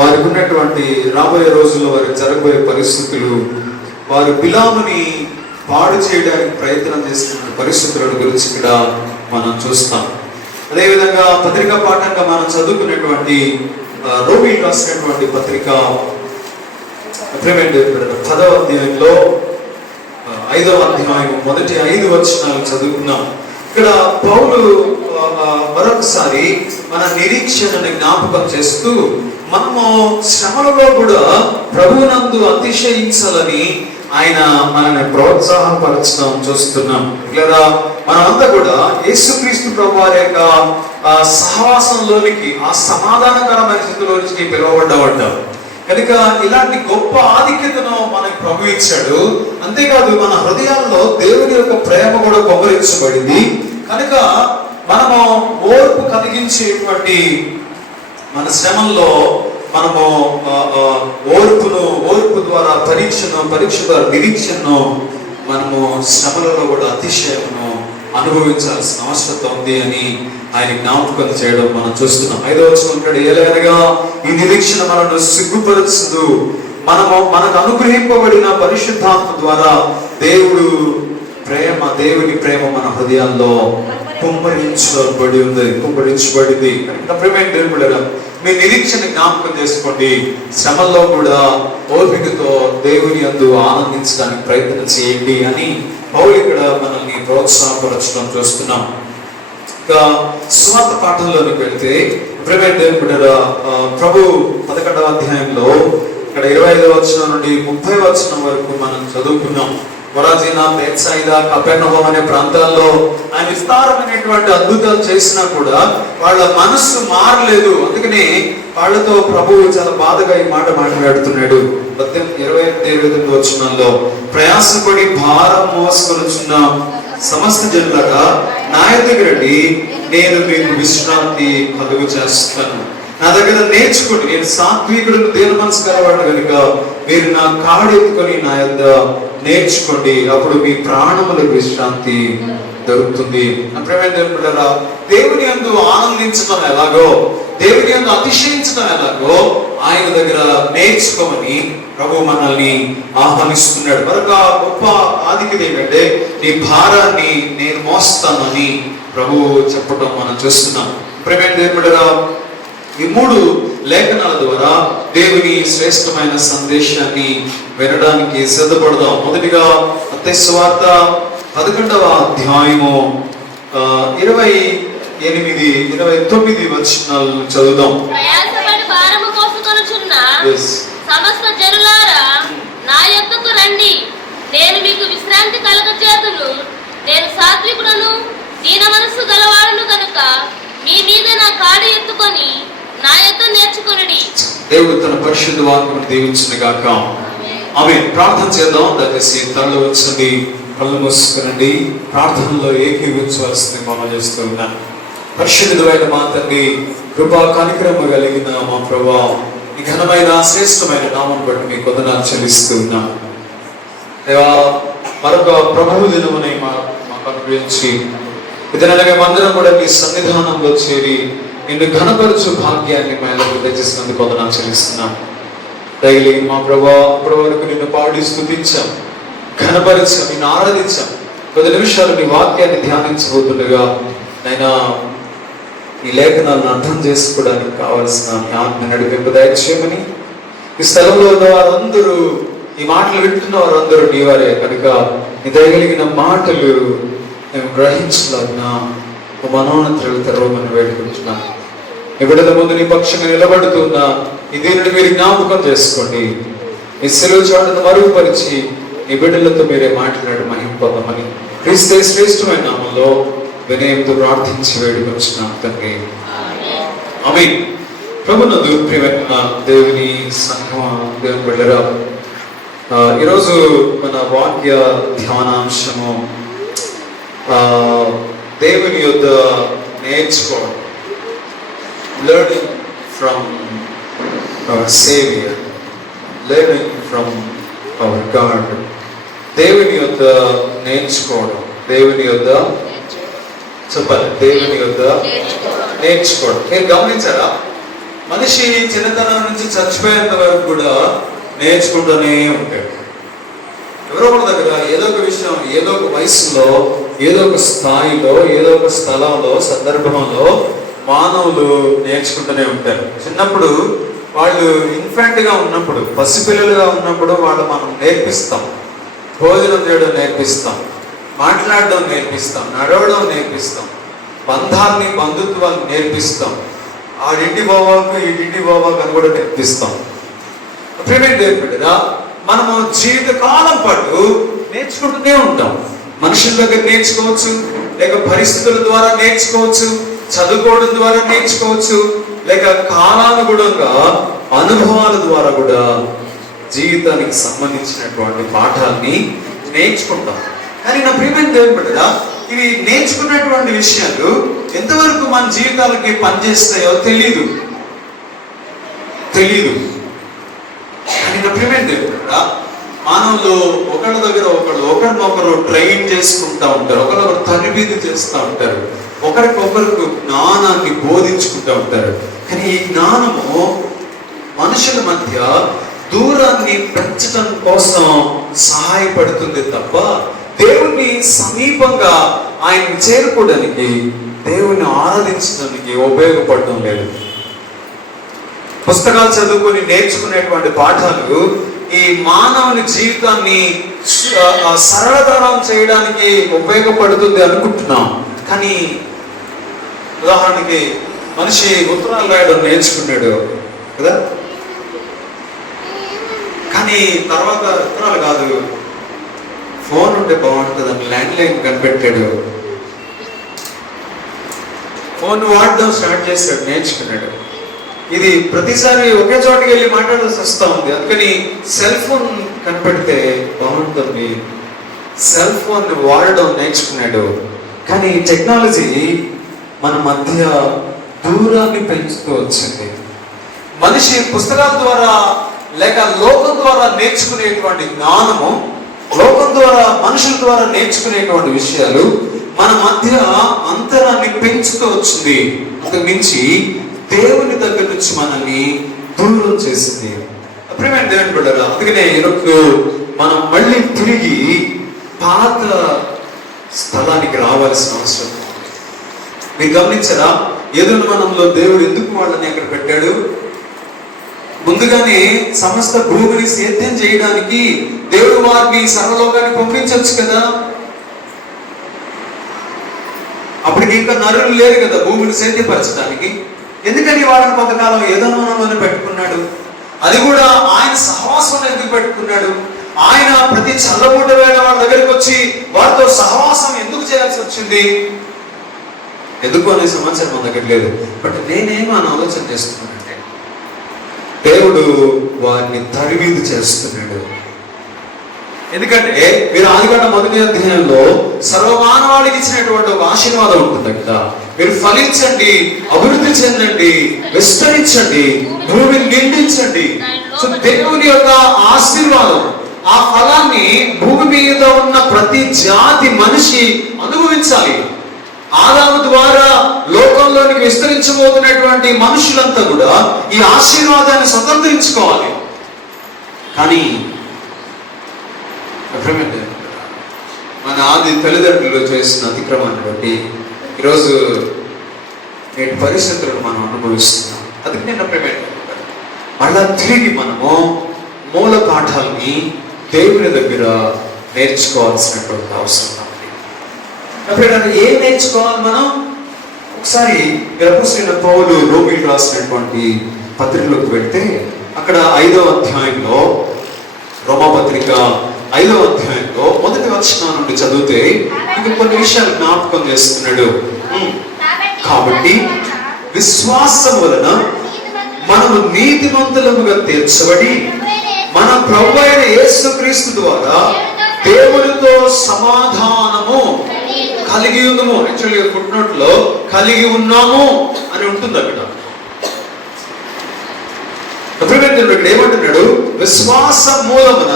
వారికి ఉన్నటువంటి రాబోయే రోజుల్లో వారికి జరగబోయే పరిస్థితులు, వారు బిలాముని పాడు చేయడానికి ప్రయత్నం చేస్తున్న పరిస్థితుల గురించి ఇక్కడ మనం చూస్తాం. అదేవిధంగా పత్రికా పాఠంగా మనం చదువుకున్నటువంటి రోమీయులకు రాసినటువంటి పత్రిక 10వ అధ్యాయంలో 5వ అధ్యాయం మొదటి 5 వచనాలు చదువుకున్నాం. ఇక్కడ పౌలు మరొకసారి మన నిరీక్షణని జ్ఞాపకం చేస్తూ మనము శ్రమలలో కూడా ప్రభువునందు అతిశయించాలని ఆయన మనల్ని ప్రోత్సాహపరచడం చూస్తున్నాం. లేదా మనమంతా కూడా యేసుక్రీస్తు ప్రభు వారి యొక్క సహవాసంలోనికి, ఆ సమాధానకరమైన స్థితిలోనికి పిలువబడ్డాం. కనుక ఇలాంటి గొప్ప ఆధిక్యతను మనకు ప్రభు ఇచ్చాడు. అంతేకాదు మన హృదయాల్లో దేవుని యొక్క ప్రేమ కూడా కుమ్మరించబడింది. కనుక మనము ఓర్పు కలిగించేటువంటి మన శ్రమంలో మనము ఓర్పు ద్వారా పరీక్ష ద్వారా నిరీక్షను మనము శ్రమలలో కూడా అతిశయమును అనుభవించాల్సిన అవసరం ఉంది అని ఆయన జ్ఞాపకం చేయడం మనం చూస్తున్నాం. 5వ వచనం ఉంటాడు, ఏలైనగా ఈ నిరీక్షణ మనను సిగ్గుపరచదు, మనకు అనుగ్రహింపబడిన పరిశుద్ధాత్మ ద్వారా దేవుని ప్రేమ మన హృదయాల్లో కుమ్మరించబడింది. మీ నిరీక్షణ జ్ఞాపకం చేసుకోండి. శ్రమల్లో కూడా ఓపికతో దేవుని యందు ఆనందించడానికి ప్రయత్నం చేయండి అని పౌలు ఇక్కడ మనల్ని ప్రోత్సాహపరచడం చూస్తున్నాం. ఇంకా సువార్త పాఠంలోకి వెళ్తే ప్రభు 11వ అధ్యాయంలో ఇక్కడ 25వ వచనం నుండి 30వ వచనం వరకు మనం చదువుకున్నాం. కొరాజీనా, బేత్సాయిదా, కపెర్నహూం అనే ప్రాంతాల్లో ఆయన విస్తారమైనటువంటి అద్భుతాలు చేసినా కూడా వాళ్ళ మనస్సు మారలేదు. అందుకని వాళ్ళతో ప్రభువు చాలా బాధగా ఈ మాట మాట్లాడుతున్నాడు. 28 వచనంలో, ప్రయాసపడి భారం మోసుకొనుచున్న సమస్త జనులారా నా దగ్గర రండి, నేను మీకు విశ్రాంతి కలుగు చేస్తాను. నా దగ్గర నేర్చుకోండి, నేను సాత్వికుడు, దీన మనసు కలవాడు కనుక మీరు నా కాడు ఎత్తుకొని నా యొద్ద నేర్చుకోండి, అప్పుడు మీ ప్రాణములకు విశ్రాంతి దొరుకుతుంది. దేవుని యందు ఆనందించడం ఎలాగో, దేవుని యందు అతిశయించడం ఎలాగో ఆయన దగ్గర నేర్చుకోమని ప్రభు మనల్ని ఆహ్వానిస్తున్నాడు. మరొక గొప్ప ఆధిక్యత ఏంటంటే, నీ భారాన్ని నేను మోస్తానని ప్రభు చెప్పడం మనం చూస్తున్నాం. ఈ 3 లేఖనాల ద్వారా దేవుని శ్రేష్టమైన సందేశాన్ని వినడానికి సిద్ధపడదాం. మొదటిగా మత్తయి సువార్త 11వ అధ్యాయము 28, 29 వచనాలు చదువుదాం. సమస్త జనులారా నా యొద్దకు రండి, నేను మీకు విశ్రాంతి కలుగజేతును. నేను సాత్వికుడను, దీన మనస్సు గలవాడును కనుక మీ మీద నా కాడి ఎత్తుకొని నా యొద్ద నేర్చుకొనుడి. దేవుడు తన పరిశుద్ధ వాక్యమును దీవించును గాక. ఆమేన్. ప్రార్థన చేద్దాం. దయచేసి తలలు ఉంచండి, కళ్ళు మూసుకునండి. ప్రార్థనలో ఏకీవించవలసింది మనం చేస్తూ ఉన్నాను. పరిశుద్ధమైన మా తండ్రి, కృపా కనికరము కలిగిన మా ప్రభువా, ఈ ఘనమైన శ్రేష్టమైన నామం బట్టి మీకు వందనాలు చెల్లిస్తూ ఉన్నాం. దేవా, మరొక ప్రభువు దినముని మాకు అనుగ్రహించి ఇతరులుగా మేమందరం కూడా మీ సన్నిధానంలో చేరి నిన్ను ఘనపరచు భాగ్యాన్ని మేలకు తెచ్చినందుకు వందనాలు చెల్లిస్తున్నాం. డైలీ మా ప్రభా అప్పటి వరకు నిన్ను పాడి స్తుతించాం, ఘనపరిచాం, నిన్ను ఆరాధించాం. 10 నిమిషాలు నీ వాక్యాన్ని ధ్యానించబోతుండగా నైనా ఈ లేఖనాలను అర్థం చేసుకోవడానికి కావలసిన జ్ఞానం నడిపింపు దయచేయమని, ఈ స్థలంలో ఉన్న వారందరూ, ఈ మాటలు వింటున్న వారందరూ నీ వారే కనుక నీ దయగలిగిన మాటలు మేము గ్రహించలాగిన మనోన్నతులు తెరవమని వేడుకుంటున్నాను. ఈ బిడ్డల ముందు నీ పక్షంగా నిలబడుతున్న ఈ దీనిని మీరు జ్ఞాపకం చేసుకోండి. ఈ సెలవు చాటును మరుగుపరిచి ఈ బిడ్డలతో మీరే మాట్లాడి మహిమ పొందమని క్రీస్తు శ్రేష్టమైన నామంలో వినయంతో ప్రార్థించి వేడుకొంచున్నాం తండ్రి, ఆమేన్. ప్రభునందు ప్రియమైన దేవుని సంఘం, దేవుని బిడ్డలారా, ఈరోజు మన వాక్య ధ్యానాంశము దేవుని యొద్ద నేర్చుకోవడం, learning from our saviour, learning from our God. దేవుని యొద్ద నేర్చుకోవడం, దేవుని యొద్ద చెప్పాలి, దేవుని యొద్ద నేర్చుకోవడం. మీరు గమనించారా, మనిషి చిన్నతనం నుంచి చచ్చిపోయేంత వరకు కూడా నేర్చుకుంటూనే ఉంటాడు. ఎవరో ఒక దగ్గర ఏదో ఒక విషయం, ఏదో ఒక వయసులో, ఏదో ఒక స్థాయిలో, ఏదో ఒక స్థలంలో, సందర్భంలో మానవులు నేర్చుకుంటూనే ఉంటారు. చిన్నప్పుడు వాళ్ళు ఇన్ఫాంట్గా ఉన్నప్పుడు, పసిపిల్లలుగా ఉన్నప్పుడు వాళ్ళు మనం నేర్పిస్తాం. భోజనం చేయడం నేర్పిస్తాం, మాట్లాడడం నేర్పిస్తాం, నడవడం నేర్పిస్తాం, బంధాన్ని, బంధుత్వాన్ని నేర్పిస్తాం, ఆడింటి బాబాకు ఈడింటి బాబాకు అని కూడా నేర్పిస్తాం. ప్రేమేంటి నేర్పడదా? మనము జీవితకాలం పాటు నేర్చుకుంటూనే ఉంటాం. మనుషుల దగ్గర నేర్చుకోవచ్చు, లేక పరిస్థితుల ద్వారా నేర్చుకోవచ్చు, చదువుకోవడం ద్వారా నేర్చుకోవచ్చు, లేక కాలానుగుణంగా అనుభవాల ద్వారా కూడా జీవితానికి సంబంధించినటువంటి పాఠాన్ని నేర్చుకుంటాం. కానీ నా ప్రియమైన దేవుని బిడ్డలారా, ఇవి నేర్చుకున్నటువంటి విషయాలు ఎంతవరకు మన జీవితాలకి పనిచేస్తాయో తెలియదు. కానీ నా ప్రియమైన దేవుని బిడ్డలారా, మానవులు ఒకళ్ళ దగ్గర ఒకరినొకరు ట్రైన్ చేసుకుంటా ఉంటారు, ఒకరినొకరు తరబీదు చేస్తూ ఉంటారు, ఒకరికొకరికి జ్ఞానాన్ని బోధించుకుంటూ ఉంటారు. కానీ ఈ జ్ఞానము మనుషుల మధ్య దూరాన్ని పెంచడం కోసం సహాయపడుతుంది తప్ప దేవుణ్ణి సమీపంగా ఆయన చేరుకోవడానికి, దేవుణ్ణి ఆరాధించడానికి ఉపయోగపడడం లేదు. పుస్తకాలు చదువుకొని నేర్చుకునేటువంటి పాఠాలు ఈ మానవుని జీవితాన్ని సరళతరం చేయడానికి ఉపయోగపడుతుంది అనుకుంటున్నాం. కానీ ఉదాహరణకి మనిషి ఉత్తరాలు రాయడం నేర్చుకున్నాడు కదా, కానీ తర్వాత ఉత్తరాలు కాదు, ఫోన్ ఉంటే బాగుంటుంది అని ల్యాండ్లైన్ కనిపెట్టాడు, ఫోన్ వాడడం స్టార్ట్ చేశాడు, నేర్చుకున్నాడు. ఇది ప్రతిసారి ఒకే చోటకి వెళ్ళి మాట్లాడాల్సి వస్తూ ఉంది. అందుకని సెల్ ఫోన్ కనిపెడితే బాగుంటుంది, సెల్ ఫోన్ వాడడం నేర్చుకున్నాడు. కానీ టెక్నాలజీ మన మధ్య దూరాన్ని పెంచుతూ వచ్చింది. మనిషి పుస్తకాల ద్వారా లేక లోకం ద్వారా నేర్చుకునేటువంటి జ్ఞానము, లోకం ద్వారా, మనుషుల ద్వారా నేర్చుకునేటువంటి విషయాలు మన మధ్య అంతరాన్ని పెంచుతూ వచ్చింది. అంతకు మించి దేవుని దగ్గర నుంచి మనల్ని దూరం చేసింది. ప్రియమైన దేవుని బిడ్డలారా, అందుకనే ఈరోజు మనం మళ్ళీ తిరిగి పాత స్థలానికి రావాల్సిన అవసరం. మీరు గమనించారా, ఏదో మనంలో దేవుడు ఎందుకు వాళ్ళని అక్కడ పెట్టాడు? ముందుగానే సమస్త భూమిని సేద్యం చేయడానికి దేవుడు వారిని సర్వలోకాన్ని పంపించవచ్చు కదా. అప్పటికి ఇంకా నరులు లేరు కదా భూమిని సేద్యపరచడానికి. ఎందుకని వాళ్ళని కొంతకాలం ఏదో మనలోనే పెట్టుకున్నాడు? అది కూడా ఆయన సహవాసం ఎందుకు పెట్టుకున్నాడు? ఆయన ప్రతి చల్లబూట వేళ వాళ్ళ దగ్గరికి వచ్చి వారితో సహవాసం ఎందుకు చేయాల్సి వచ్చింది? ఎందుకు అనే సమాచారం మన దగ్గర లేదు. బట్ నేనేమో అని ఆలోచన చేస్తున్నానంటే, దేవుడు వారిని తరిబీదు చేస్తున్నాడు. ఎందుకంటే మీరు ఆదికాండం 1వ అధ్యాయంలో సర్వమానవాళికి ఇచ్చినటువంటి ఒక ఆశీర్వాదం ఉంటుంది కదా, మీరు ఫలించండి, అభివృద్ధి చెందండి, విస్తరించండి, భూమిని నిండించండి. సో దేవుని యొక్క ఆశీర్వాదం, ఆ ఫలాన్ని భూమి మీద ఉన్న ప్రతి జాతి మనిషి అనుభవించాలి. ఆదాము ద్వారా లోకంలోనికి విస్తరించబోతున్నటువంటి మనుషులంతా కూడా ఈ ఆశీర్వాదాన్ని స్వతంత్రించుకోవాలి. కానీ మన ఆది తల్లిదండ్రులు చేసిన అతిక్రమాన్ని బట్టి ఈరోజు నేటి పరిస్థితులను మనం అనుభవిస్తున్నాం. అది నిన్న మళ్ళా తిరిగి మనము మూల పాఠాలని దేవుని దగ్గర నేర్చుకోవాల్సినటువంటి అవసరం ఉంది. ఏం నేర్చుకోవాలి మనం? ఒకసారి అపోస్తలుడైన పౌలు రోమీయులకు రాసినటువంటి పత్రికలోకి వెళ్తే అక్కడ 5వ అధ్యాయంలో, రోమాపత్రిక 5వ అధ్యాయంలో 1వ వచనం నుండి చదివితే ఇక కొన్ని విషయాలు జ్ఞాపకం చేస్తున్నాడు. కాబట్టి విశ్వాసం వలన మనము నీతిమంతులముగా తీర్చబడి మన ప్రభువైన అయిన యేసుక్రీస్తు ద్వారా దేవునితో సమాధానము కలిగి ఉన్నాము. యాక్చువల్లీ ఫుట్నోట్లో కలిగి ఉన్నాము అని ఉంటుంది అక్కడ. ఇక్కడ ఏమంటున్నాడు? విశ్వాసం మూలమున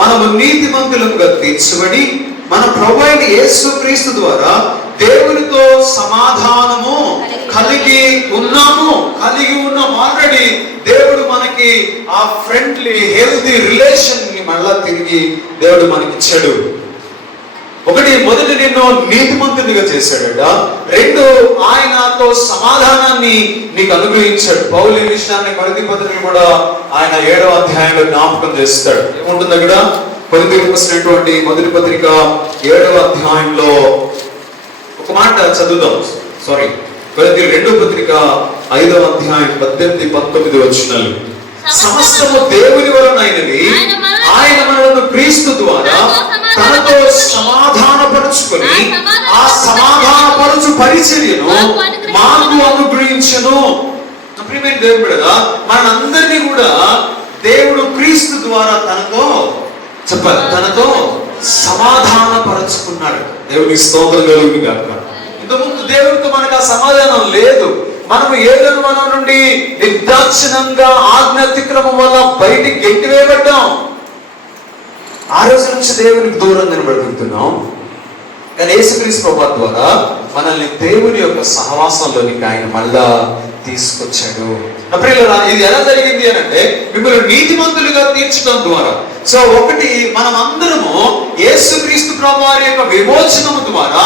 మనము నీతిమంతులముగా తీర్చబడి మన ప్రభువైన అయిన యేసుక్రీస్తు ద్వారా దేవునితో సమాధానము కలిగి ఉన్నాము. ఆల్రెడీ దేవుడు మనకి ఆ ఫ్రెండ్లీ హెల్తీ రిలేషన్ ని మళ్ళా తిరిగి దేవుడు మనకి ఇచ్చాడు. మొదటి నిన్ను నీతిమంతునిగా చేశాడట. 2 ఆయనతో సమాధానాన్ని నీకు అనుగ్రహించాడు. పౌలు ఈ విషయాన్ని కొరింథీ పత్రిక కూడా ఆయన 7వ అధ్యాయంలో జ్ఞాపకం చేస్తాడు. ఏముంటుంది అక్కడ? కొరింథీయులకు రాసినటువంటి మొదటి పత్రిక 7వ అధ్యాయంలో ఒక మాట చదువుదాం. కొరింథీయుల 2వ పత్రిక 5వ అధ్యాయం 18-19 వచనాలు. సమస్తము దేవుని వలనైనవి, ఆయన మనలను క్రీస్తు ద్వారా తనతో సమాధానపరుచుకొని ఆ సమాధానపరచు పరిచర్యను మాకు అనుగ్రహించును. ప్రియమైన దేవుడు కదా, మనందరినీ కూడా దేవుడు క్రీస్తు ద్వారా తనతో సమాధానపరచుకున్నాడు. దేవుడికి స్తోత్రం కలుగును గాక. ఇంతకుముందు దేవుడితో మనకు ఆ సమాధానం లేదు. మనము ఏదైనా మన నుండి నిర్దాక్షిణంగా ఆజ్ఞాతిక్రమం వల్ల బయటికి గెంటివేయబడ్డాం. ఆ రోజు నుంచి దేవునికి దూరంగా బ్రతుకుతున్నాం. కానీ యేసుక్రీస్తు ప్రభువు ద్వారా మనల్ని దేవుని యొక్క సహవాసంలోనికి ఆయన మళ్ళా తీసుకొచ్చాడు. ఇది ఎలా జరిగింది అని అంటే, మిమ్మల్ని నీతిమంతులుగా తీర్చడం ద్వారా. ఒకటి, మనం అందరము యేసుక్రీస్తు ప్రభువు వారి యొక్క విమోచనము ద్వారా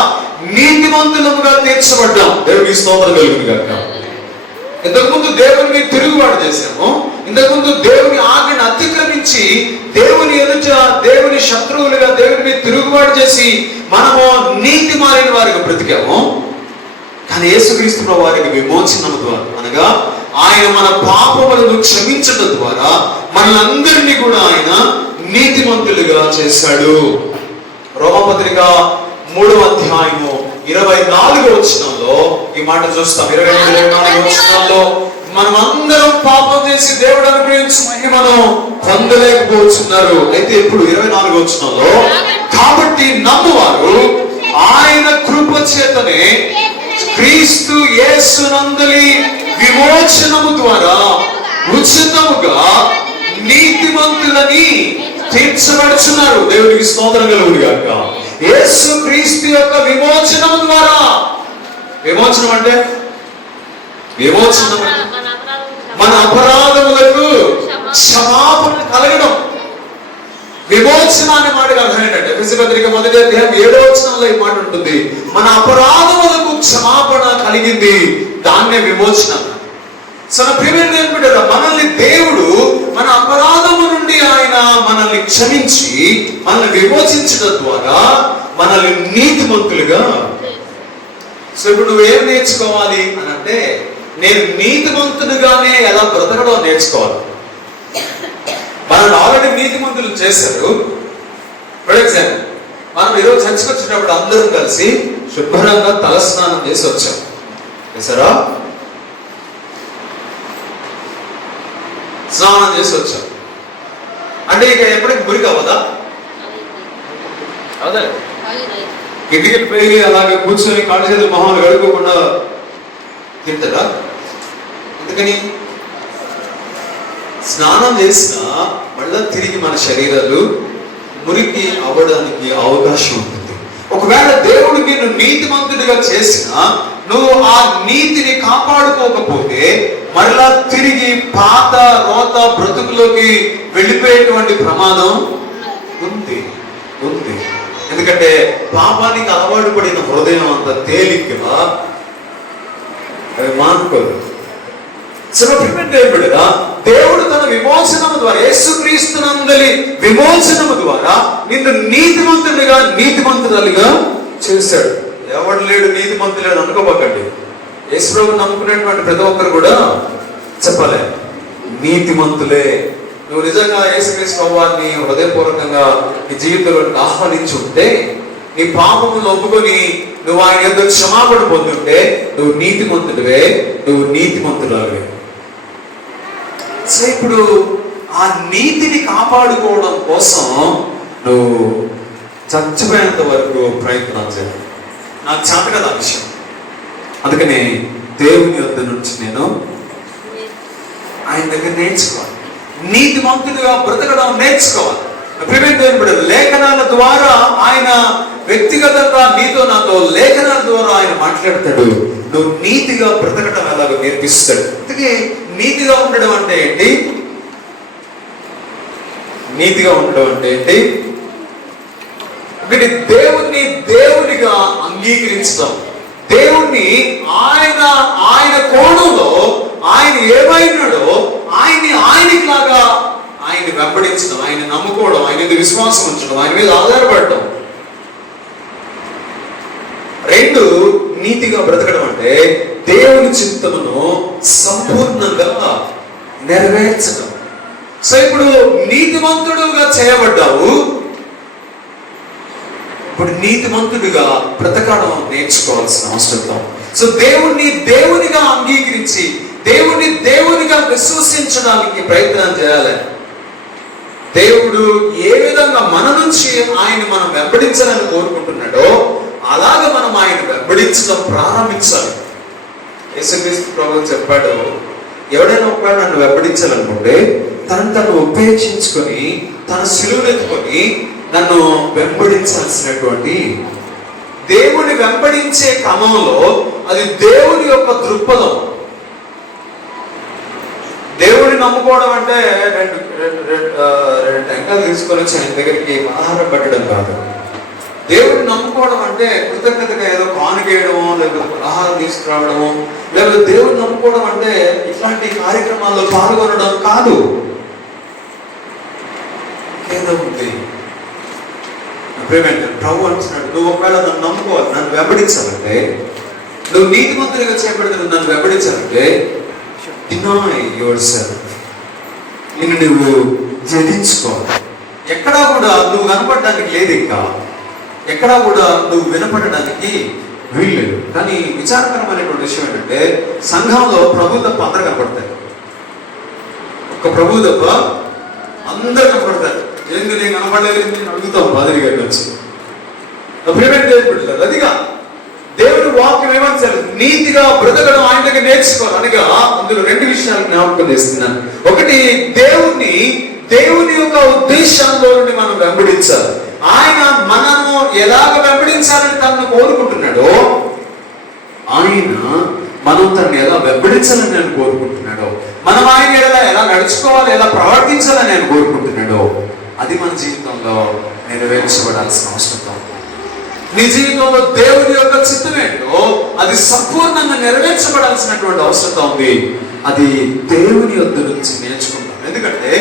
నీతిమంతులముగా తీర్చబడ్డాం. దేవునికి స్తోత్రం కలుగును గాక. ఇంతకుముందు దేవుని మీద తిరుగుబాటు చేశాము. ఇంతకుముందు దేవుని ఆజ్ఞను అతిక్రమించి దేవుని ఎదుట దేవుని శత్రువులుగా దేవుని మీద తిరుగుబాటు చేసి మనము నీతి మారిన వారికి బ్రతికాము. కానీ యేసుక్రీస్తు ప్రభువు వారికి విమోచనం ద్వారా, అనగా ఆయన మన పాపములను క్షమించడం ద్వారా మనలందరినీ కూడా ఆయన నీతిమంతులుగా చేశాడు. రోమపత్రిక 3వ అధ్యాయము 24వ వచనంలో ఈ మాట చూస్తాం. 23-24 వచనాల్లో మనం అందరం పాపం చేసి దేవుడు అనుగ్రహించిన మహిమను పొందలేకపోతున్నారు. అయితే ఇప్పుడు 24వ వచనంలో, కాబట్టి నమ్మువారు ఆయన కృప చేతనే క్రీస్తు యేసునందలి విమోచనము ద్వారా ఉచితముగా నీతిమంతులని తీర్చబడుచున్నారు. దేవునికి స్తోత్రం కలుగును గాక. యేసు క్రీస్తు యొక్క విమోచనము ద్వారా, విమోచనం అంటే మన అపరాధములకు క్షమాపణ కలగడం. విమోచన అనే మాటకు అర్థం ఏంటంటే, ఎఫెసీ పత్రిక 1వ అధ్యాయం 7వ వచనంలో ఈ మాట ఉంటుంది. మన అపరాధములకు క్షమాపణ కలిగింది, దాన్నే విమోచన. మనల్ని దేవుడు మన అపరాధము నుండి ఆయన మనల్ని క్షమించి మనల్ని విమోచించడం ద్వారా మనల్ని నీతిమంతులుగా. ఇప్పుడు నువ్వేం నేర్చుకోవాలి అని అంటే, నేను నీతిమంతులుగానే ఎలా బ్రతకడం నేర్చుకోవాలి. మనల్ని ఆల్రెడీ నీతిమంతులు చేశారు. ఫర్ ఎగ్జాంపుల్, మనం ఈరోజు చర్చకు వచ్చినప్పుడు అందరం కలిసి శుభ్రంగా తలస్నానం చేసి వచ్చాం. చేశారా? స్నానం చేసి వచ్చాం అంటే ఇక ఎప్పటికి మురికి అవ్వదా? అదే ఇంటికి వెళ్ళిపోయి అలాగే కూర్చొని కాళ్ళ చేతులు మొహాలు కడుక్కోకుండా తింటారా? ఎందుకని? స్నానం చేసినా మళ్ళా తిరిగి మన శరీరాలు మురికి అవ్వడానికి అవకాశం ఉంటుంది. ఒకవేళ దేవుడు నిన్ను నీతిమంతుడిగా చేసినా నువ్వు ఆ నీతిని కాపాడుకోకపోతే మరలా తిరిగి పాత రోత బ్రతుకులోకి వెళ్ళిపోయేటువంటి ప్రమాదం ఉంది. ఎందుకంటే పాపానికి అలవాటు పడిన హృదయం అంత తేలికగా అవి మానుకోదు. శ్రమపడిగా దేవుడు తన విమోచనము ద్వారా, యేసుక్రీస్తునందలి విమోచనము ద్వారా నిన్ను నీతిమంతురాలిగా చేశాడు. ఎవడు లేడు నీతిమంతులేడు అనుకోబోకండి. యేసుప్రభువు నమ్ముకునేటువంటి ప్రతి ఒక్కరు కూడా చెప్పలే నీతిమంతులే. నువ్వు నిజంగా యేసుక్రీస్తు వారిని హృదయపూర్వకంగా నీ జీవితంలో ఆహ్వానించుంటే, నీ పాపములను ఒప్పుకొని నువ్వు ఆయన యందు క్షమాపణ పొందుంటే నువ్వు నీతిమంతుడివే, నువ్వు నీతిమంతురాలివే. సో ఇప్పుడు ఆ నీతిని కాపాడుకోవడం కోసం నువ్వు చచ్చిపోయేంత వరకు ప్రయత్నం చేయాలి. నాకు చేత కదా విషయం. అందుకని దేవుని వద్ద నుంచి నేను ఆయన దగ్గర నేర్చుకోవాలి. నీతిమంతుడిగా బ్రతకడం నేర్చుకోవాలి. లేఖనాల ద్వారా ఆయన వ్యక్తిగతంగా నీతో నాతో లేఖనాల ద్వారా ఆయన మాట్లాడతాడు. నువ్వు నీతిగా బ్రతకడం ఎలాగో నేర్పిస్తాడు. అందుకే నీతిగా ఉండడం అంటే ఏంటి? నీతిగా ఉండడం అంటే ఏంటి? ఒకటి దేవునిగా అంగీకరించడం, దేవుణ్ణి ఆయన కోణంలో ఆయన ఏమైనాడో ఆయనకి లాగా ఆయన్ని వెంబడించడం, ఆయన నమ్ముకోవడం, ఆయన మీద విశ్వాసం ఉంచడం, ఆయన మీద ఆధారపడటం. రెండు, నీతిగా బ్రతకడం అంటే దేవుని చిత్తమును సంపూర్ణంగా నెరవేర్చడం. సో ఇప్పుడు నీతిమంతుడుగా చేయబడ్డావు, ఇప్పుడు నీతిమంతుడిగా బ్రతకడం నేర్చుకోవాల్సిన అవసరం. సో దేవునిగా అంగీకరించి దేవునిగా విశ్వసించడానికి ప్రయత్నం చేయాలి. దేవుడు ఏ విధంగా మన నుంచి ఆయన మనం వెంబడించాలని కోరుకుంటున్నాడో అలాగే మనం ఆయన వెంబడించడం ప్రారంభించాలి. యేసుక్రీస్తు ప్రభువు చెప్పాడు, ఎవడైనా ఒకవేళ నన్ను వెంబడించాలనుకుంటే తను ఉపేక్షించుకొని తన సిలువనెత్తుకొని నన్ను వెంబడించాల్సినటువంటి, దేవుని వెంబడించే క్రమంలో అది దేవుని యొక్క దృక్పథం. దేవుడిని నమ్ముకోవడం అంటే రెండు టెంకాయలు తీసుకొని వచ్చి ఆయన దగ్గరికి ఆహారం పెట్టడం కాదు. దేవుడిని నమ్ముకోవడం అంటే కృతజ్ఞతగా ఏదో కానుకేయడమో లేకపోతే ఆహారం తీసుకురావడమో, లేకపోతే దేవుడిని నమ్ముకోవడం అంటే ఇట్లాంటి కార్యక్రమాల్లో పాల్గొనడం కాదు. ఏదో ఉంది ప్రభు అంటున్నాడు, నువ్వు ఒకవేళ నన్ను నమ్ముకోవాలి, నన్ను వెంబడించాలంటే, నువ్వు నీతిమంతుడిగా చేయబడిన నన్ను వెంబడించాలంటే డినై యువర్ సెల్ఫ్, నిన్ను నువ్వు జయించుకోవాలి. ఎక్కడా కూడా నువ్వు కనపడడానికి లేదు, ఇంకా ఎక్కడా కూడా నువ్వు వినపడడానికి వీల్లేదు. కానీ విచారకరమైనటువంటి విషయం ఏంటంటే సంఘంలో ప్రభు తప్ప అందరు కనపడతారు, ఒక్క ప్రభు తప్ప అందరు కనపడతారు. ఏంది నేను కనపడలేదు నేను అడుగుతాం పాదరి గారి వచ్చి పెట్టారు. అదిగా దేవుడు వాక్యం ఏమంటారు, నీతిగా బ్రతకడం ఆయన దగ్గర నేర్చుకోవాలి. అనగా అందులో రెండు విషయాలు జ్ఞాపకం చేస్తున్నాను. ఒకటి, దేవుని యొక్క ఉద్దేశాల్లో నుండి మనం వెంబడించాలి. ఆయన మనము ఎలాగ వెంబడించాలని తనను కోరుకుంటున్నాడో, ఆయన మనం తనను ఎలా వెంబడించాలని నేను కోరుకుంటున్నాడో, మనం ఆయన ఎలా నడుచుకోవాలి, ఎలా ప్రవర్తించాలని నేను కోరుకుంటున్నాడో, అది మన జీవితంలో నెరవేర్చబడాల్సిన అవసరం. నీ జీవితంలో దేవుని యొక్క చిత్తం ఏంటో అది సంపూర్ణంగా నెరవేర్చబడాల్సినటువంటి అవసరం ఉంది. అది దేవుని యొద్ద నుంచి నేర్చుకుంటాం. ఎందుకంటే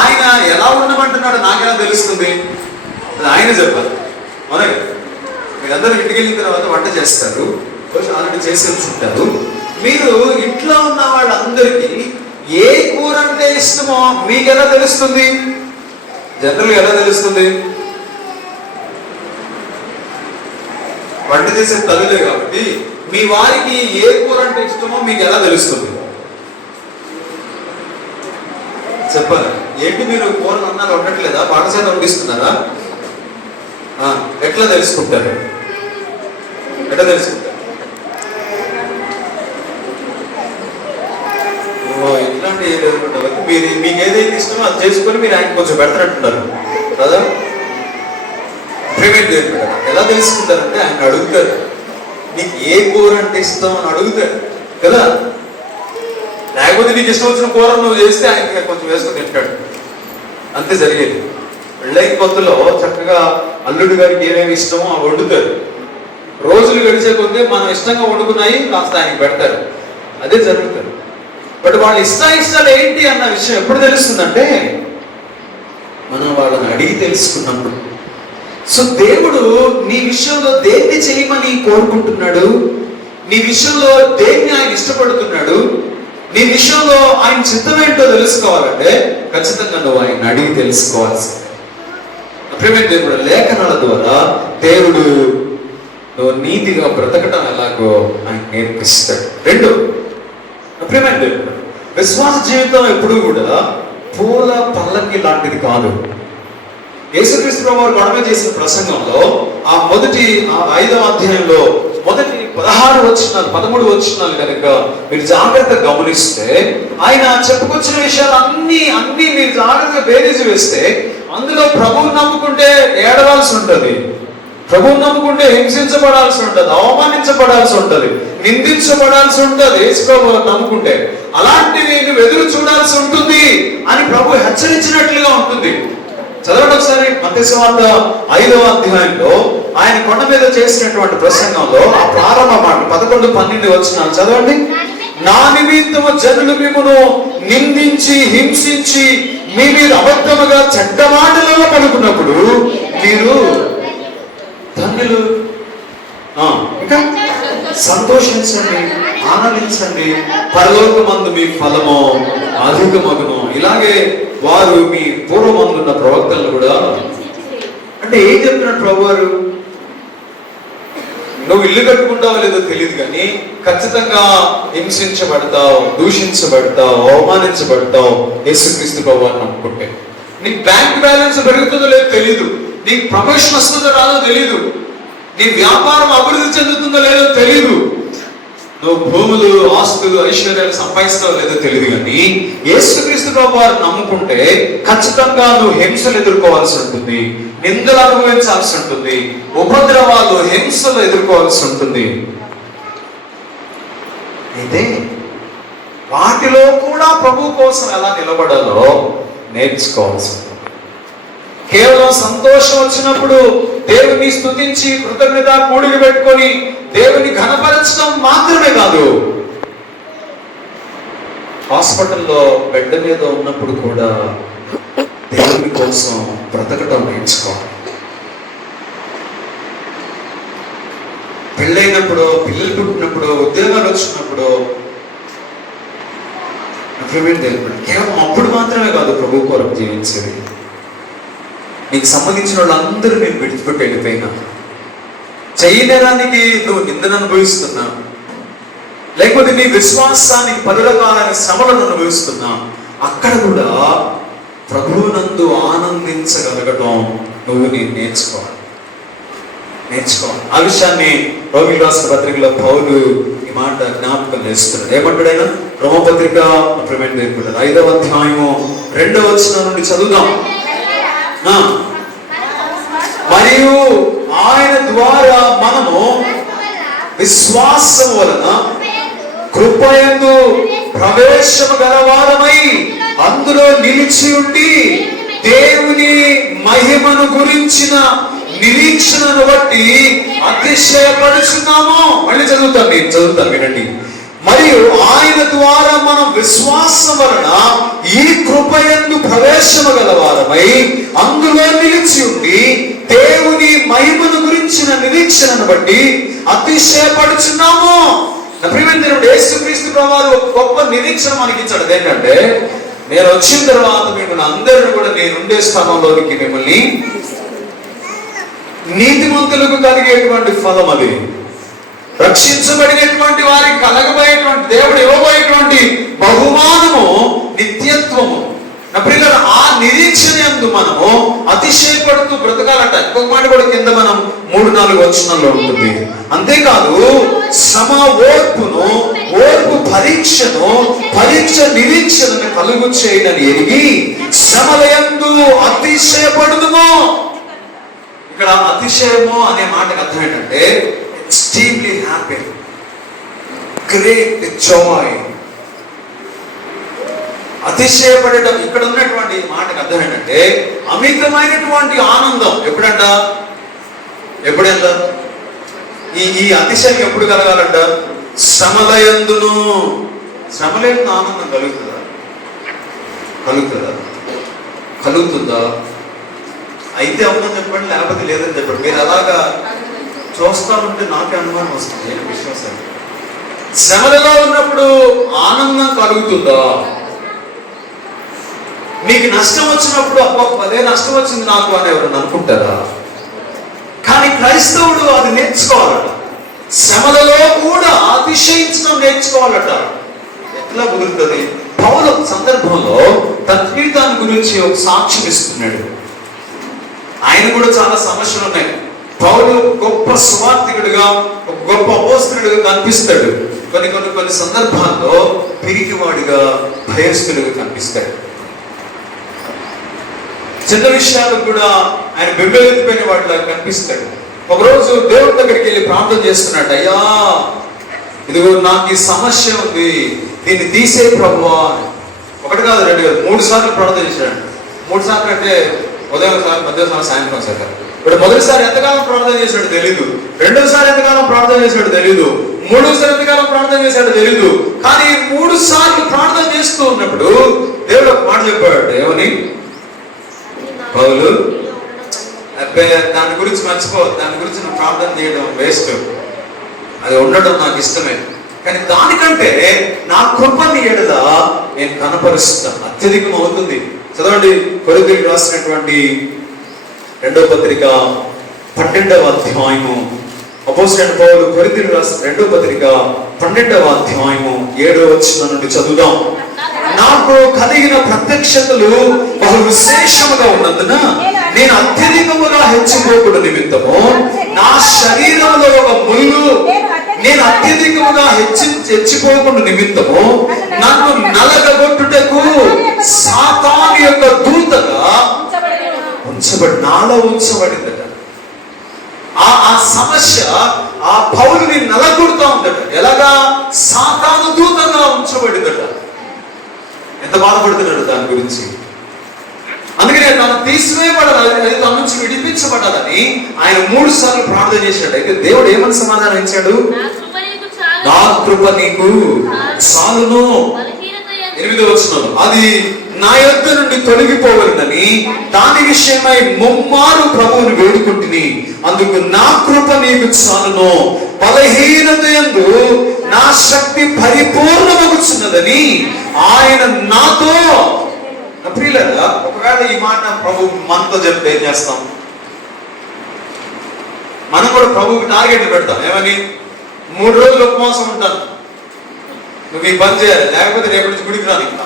ఆయన ఎలా ఉండమంటున్నాడో నాకెలా తెలుస్తుంది? అది ఆయన చెప్పాలి. అవునా? మీరందరూ ఇంటికి వెళ్ళిన తర్వాత వంట చేస్తారు, ఆల్రెడీ చేసి ఉంచుంటారు. మీరు ఇంట్లో ఉన్న వాళ్ళందరికీ ఏ కూర అంటే ఇష్టమో మీకు ఎలా తెలుస్తుంది? జనరల్గా ఎలా తెలుస్తుంది? వంట చేసే తల్లులే కాబట్టి మీ వారికి ఏ కూర అంటే ఇష్టమో మీకు ఎలా తెలుస్తుంది? చెప్పాలి. ఏంటి మీరు కూర అన్నారు వండట్లేదా? పాఠశాల వండిస్తున్నారా? ఎట్లా తెలుసుకుంటారు? ఎట్లా తెలుసుకుంటారు? ఇట్లాంటి మీరు మీకు ఏదైతే ఇష్టమో అది చేసుకొని మీరు ఆయన కొంచెం పెడతారంటున్నారు కదా. ప్రేమేంటి దేవుడు ఎలా తెలుసుకుంటారంటే ఆయన అడుగుతారు, నీకు ఏ కూర అంటే ఇష్టం అని అడుగుతాడు కదా. లేకపోతే నీకు ఇష్టం వచ్చిన కూర నువ్వు చేస్తే ఆయన కొంచెం వేసుకొని తింటాడు, అంతే జరిగేది. పెళ్ళైన కొత్తలో చక్కగా అల్లుడు గారికి ఏమేమి ఇష్టమో అవి వండుతారు. రోజులు గడిచే కొద్దీ మనం ఇష్టంగా వండుకున్నాయి కాస్త ఆయనకి పెడతారు, అదే జరుగుతుంది. బట్ వాళ్ళ ఇష్టాలు ఏంటి అన్న విషయం ఎప్పుడు తెలుస్తుందంటే మనం వాళ్ళని అడిగి తెలుసుకున్నప్పుడు. సో దేవుడు నీ విషయంలో దేన్ని చేయమని కోరుకుంటున్నాడు, నీ విషయంలో దేన్ని ఆయన ఇష్టపడుతున్నాడు, నీ విషయంలో ఆయన చిత్తమేంటో తెలుసుకోవాలంటే ఖచ్చితంగా నువ్వు ఆయన అడిగి తెలుసుకోవాల్సిందే. ప్రేమ దేవుడు లేఖనాల ద్వారా దేవుడు నువ్వు నీతిగా బ్రతకటం ఎలాగో ఆయన నేర్పిస్తాడు. రెండు, ప్రేమ దేవుడు విశ్వాస జీవితం ఎప్పుడు కూడా పూల పల్లకి లాంటిది కాదు. యేసుక్రీస్తు ప్రభువు గొడవ చేసిన ప్రసంగంలో ఆ 5వ అధ్యాయంలో మొదటి 16 వచనాలు 13 వచనాలు కనుక మీరు జాగ్రత్తగా గమనిస్తే ఆయన చెప్పుకొచ్చిన విషయాలు అన్ని మీరు జాగ్రత్తగా బేరీజు వేస్తే అందులో ప్రభువుని నమ్ముకుంటే ఏడవాల్సి ఉంటుంది, ప్రభువుని నమ్ముకుంటే హింసించబడాల్సి ఉంటుంది, అవమానించబడాల్సి ఉంటుంది, నిందించబడాల్సి ఉంటుంది. యేసు ప్రభువుని నమ్ముకుంటే అలాంటివి నువ్వు ఎదురు చూడాల్సి ఉంటుంది అని ప్రభు హెచ్చరించినట్లుగా ఉంటుంది. చదవండి ఒకసారి మత్తయి సువార్త 5వ అధ్యాయంలో ఆయన కొండ మీద చేసినటువంటి ప్రసంగంలో ఆ ప్రారంభ మాట 11, 12 వచనాలు చదవండి. నా నిమిత్తము జనులు మిమ్మును నిందించి హింసించి మీ మీద అబద్ధముగా చెడ్డ మాటలలో పలుకున్నప్పుడు మీరు ధన్యులు, ఇంకా సంతోషించండి, ఆనందించండి, పరలోకమందు మీ ఫలము అధికమగును. ఇలాగే వారు మీ పూర్వమందున్న ప్రవక్తలను కూడా, అంటే ఏం చెప్తున్నాడు ప్రభు వారు, నువ్వు ఇల్లు కట్టుకుంటావో లేదో తెలియదు కానీ ఖచ్చితంగా హింసించబడతావు, దూషించబడతావు, అవమానించబడతావు యేసుక్రీస్తు ప్రభువుని నమ్ముకుంటే. నీకు బ్యాంక్ బ్యాలెన్స్ పెరుగుతుందో లేదో తెలియదు, నీకు ప్రమోషన్ వస్తుందో రాదో తెలియదు, నీ వ్యాపారం అభివృద్ధి చెందుతుందో లేదో తెలియదు, నువ్వు భూములు ఆస్తులు ఐశ్వర్యాలు సంపాదిస్తావో లేదో తెలియదు కానీ యేసుక్రీస్తు ప్రభువుని నమ్ముకుంటే ఖచ్చితంగా నువ్వు హింసలు ఎదుర్కోవాల్సి ఉంటుంది, నిందలు అనుభవించాల్సి ఉంటుంది, ఉపద్రవాలు హింసలు ఎదుర్కోవాల్సి ఉంటుంది. అయితే వాటిలో కూడా ప్రభు కోసం ఎలా నిలబడాలో నేర్చుకోవాల్సి ఉంటుంది. కేవలం సంతోషం వచ్చినప్పుడు దేవుని స్తుతించి కృతజ్ఞత కూడికి పెట్టుకొని దేవుని ఘనపరచడం మాత్రమే కాదు, హాస్పిటల్లో బెడ్ మీద ఉన్నప్పుడు కూడా దేవుని కోసం బ్రతకటం నేర్చుకోవాలి. పెళ్ళైనప్పుడు, పిల్లలు పుట్టినప్పుడు, ఉద్యోగాలు వచ్చినప్పుడు కేవలం అప్పుడు మాత్రమే కాదు ప్రభు కొరకు జీవించేది. నీకు సంబంధించిన వాళ్ళందరూ నేను విడిచిపెట్టి వెళ్ళిపోయినా, చేయలేదానికి నువ్వు నిందను అనుభవిస్తున్నా, లేకపోతే నీ విశ్వాసానికి 10 రకాలైన శ్రమలను అనుభవిస్తున్నా, అక్కడ కూడా ప్రభువునందు ఆనందించగలగడం నువ్వు నేను నేర్చుకోవాలి. ఆ విషయాన్ని రోమిలకు రాసిన పత్రికలో పౌలు ఈ మాట జ్ఞాపకం చేస్తున్నాడు. ఏమంటాడు ఆయన? రోమపత్రిక 5వ అధ్యాయము 2వ వచనం నుండి చదువుదాం. మరియు ఆయన ద్వారా మనము విశ్వాసం వలన కృపయందు ప్రవేశము గలవారమై అందులో నిలిచి ఉండి దేవుని మహిమను గురించిన నిరీక్షణను బట్టి అతిశయపడుచున్నాము. మళ్ళీ చదువుతాను వినండి. మరియు ఆయన ద్వారా మనం విశ్వాసం వలన ఈ కృపయందు ప్రవేశము గలవారమై అందులో నిలిచి ఉండి దేవుని మహిమను గురించిన నిరీక్షణను బట్టి అతిశయపడుచున్నాము. ప్రియమైన దేవుడు యేసుక్రీస్తు ప్రభువారు ఒక గొప్ప నిరీక్షణ మనకి ఇచ్చాడు. ఏంటంటే, నేను వచ్చిన తర్వాత మిమ్మల్ని అందరిని కూడా నేనుండే స్థానంలోనికి మిమ్మల్ని నీతిమంతులకు కలిగేటువంటి ఫలం, అది రక్షించబడినటువంటి వారికి కలగబోయేటువంటి దేవుడు ఇవ్వబోయేటువంటి బహుమానము నిత్యత్వము. నా ప్రియులారా, ఆ నిరీక్షణ యందు మనము అతిశయపడుతూ బ్రతకాలంట. ఇంకొక మాట కూడా కింద మనం 3-4 వచనాల్లో ఉంటుంది. అంతేకాదు, శ్రమ ఓర్పును, ఓర్పు పరీక్షను, పరీక్ష నిరీక్షణను కలుగు చేయడని ఎరిగి శ్రమల యందు అతిశయపడుదుము. ఇక్కడ అతిశయము అనే మాటకు అర్థం ఏంటంటే ఎక్స్ట్రీమ్లీ హ్యాపీ, గ్రేట్ జాయ్. అతిశయపడటం ఇక్కడ ఉన్నటువంటి మాటకు అర్థం ఏంటంటే అమితమైనటువంటి ఆనందం. ఎప్పుడంట ఈ అతిశయం ఎప్పుడు కలగాలంట? శ్రమలయందును. శ్రమలయందు ఆనందం కలుగుతుందా? అయితే అవునని చెప్పండి, లేకపోతే లేదని చెప్పండి. మీరు అలాగా చూస్తా ఉంటే నాకే అనుమానం వస్తుంది. ఏంటి విశ్వాసం? శ్రమలలో ఉన్నప్పుడు ఆనందం కలుగుతుందా? మీకు నష్టం వచ్చినప్పుడు అదే నష్టం వచ్చింది నాకు అని ఎవరన్నా అనుకుంటారా? కానీ క్రైస్తవుడు అది నేర్చుకోవాలట. శ్రమలలో కూడా అతిశయించడం నేర్చుకోవాలట. ఎట్లా కుదురుతుంది? పౌలు సందర్భంలో తన జీవితాన్ని గురించి ఒక సాక్ష్యం ఇస్తున్నాడు. ఆయన కూడా చాలా సమస్యలు ఉన్నాయి. పౌలు గొప్ప సువార్థికుడిగా, ఒక గొప్ప అపోస్తలుడిగా కనిపిస్తాడు. కొన్ని సందర్భాల్లో పిరికివాడిగా, భయస్థుడిగా కనిపిస్తాడు. చిన్న విషయాలకు కూడా ఆయన బెంబేలెత్తిపోయిన వాడిలా కనిపిస్తాడు. ఒకరోజు దేవుడి దగ్గరికి వెళ్ళి ప్రార్థన చేస్తున్నాడు. అయ్యా, ఇదిగో నాకు ఈ సమస్య ఉంది, దీన్ని తీసే ప్రభువా. ఒకటి కాదు, రెండు కాదు, 3 సార్లు ప్రార్థన చేశాడు. 3 సార్లు అంటే ఉదయం సార్, మధ్యాహ్నం సార్, సాయంత్రం సార్. ఇప్పుడు మొదటిసారి ఎంతకాలం ప్రార్థన చేశాడు తెలీదు, రెండోసారి ఎంతకాలం ప్రార్థన చేశాడు తెలీదు, మూడోసారి ఎంతకాలం ప్రార్థన చేశాడు తెలీదు. కానీ 3 సార్లు ప్రార్థన చేస్తూ ఉన్నప్పుడు దేవుడు ఒక మాట చెప్పాడు. ఏమని? పౌలు, అబ్బాయి దాని గురించి మర్చిపో, దాని గురించి నువ్వు ప్రార్థన చేయడం వేస్ట్, అది ఉండడం నాకు ఇష్టమే. కానీ దానికంటే నా కృపని ఎడల నేను కనపరుస్తా, అత్యధికం అవుతుంది. చదవండి, కొరింథీయులకు రాసినటువంటి 2వ పత్రిక 12వ అధ్యాయము. అపోస్తలుడైన పౌలు కొరింథీయులకు రాసిన 2వ పత్రిక 12వ అధ్యాయము 7వ వచనం నుండి చదువుదాం. నాకు కలిగిన ప్రత్యక్షతలు బహు విశేషముగా ఉన్నందున నేను అత్యధికముగా హెచ్చిపోకుడు నిమిత్తము నా శరీరంలో ఒక ముళ్ళు, నేను అత్యధికముగా హెచ్చిపోకుండా నిమిత్తము నన్ను నలగగొట్టుటకు సాతాను యొక్క దూతగా నాలో ఉంచబడిందట. ఆ సమస్య ఆ పౌలుని నలగొడుతూ ఉందట. ఎలాగా? సాతాను దూతగా ఉంచబడిందట. ఎంత బాధపడుతున్నాడు దాని గురించి. అందుకనే తను తీసివేయబడాలి, అది తన నుంచి విడిపించబడాలని ఆయన 3 సార్లు ప్రార్థన చేశాడు. అయితే దేవుడు ఏమని సమాధానం ఇచ్చాడు? నా కృప నీకు చాలును. 8వ వచనం, అది నా యొద్ద నుండి తొలగిపోవలనని దాని విషయమై ముమ్మారు ప్రభువుని వేడుకుంటుని, అందుకు నా కృప నీకు చాలును, బలహీనత యందు నా శక్తి పరిపూర్ణమగుచున్నదని ఆయన నాతో. ప్రియులారా, ఒకవేళ ఈ మాట ప్రభు మనతో చెప్తే ఏం చేస్తాం? మనం కూడా ప్రభువుకి టార్గెట్ పెడతాం. ఏమని? 3 రోజులు ఉపవాసం ఉంటాను, నువ్వు ఈ పని చేయాలి, లేకపోతే రేపటి నుంచి గుడికి రాను. ఇంకా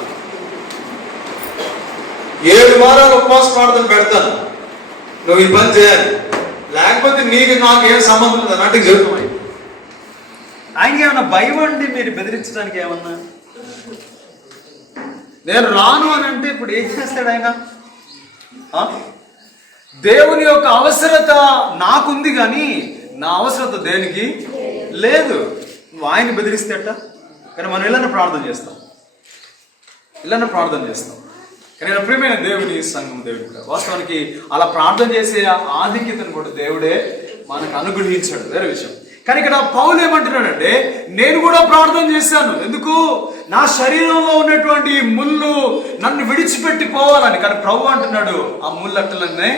7 వారాలు ఉపవాస ప్రార్థన పెడతాను, నువ్వు ఈ పని చేయాలి, లేకపోతే నీకు నాకు ఏం సంబంధం లేదు అన్నట్టు జరుగుతాయి. ఆయనకి ఏమన్నా భయం అండి మీరు బెదిరించడానికి? ఏమన్నా నేను రాను అని అంటే ఇప్పుడు ఏం చేస్తాడు ఆయన? దేవుని యొక్క అవసరత నాకుంది, కానీ నా అవసరత దేనికి లేదు. నువ్వు ఆయన బెదిరిస్తేట. కానీ మనం ఇలానే ప్రార్థన చేస్తాం. కానీ ప్రియమైన దేవుని సంఘం, దేవుడు వాస్తవానికి అలా ప్రార్థన చేసే ఆధిక్యతను కూడా దేవుడే మనకు అనుగ్రహించాడు, వేరే విషయం. కానీ ఇక్కడ పౌలు ఏమంటున్నాడంటే, నేను కూడా ప్రార్థన చేశాను. ఎందుకు? నా శరీరంలో ఉన్నటువంటి ముళ్ళు నన్ను విడిచిపెట్టి పోవాలని. కానీ ప్రభు అంటున్నాడు, ఆ ముళ్ళు అట్టలనే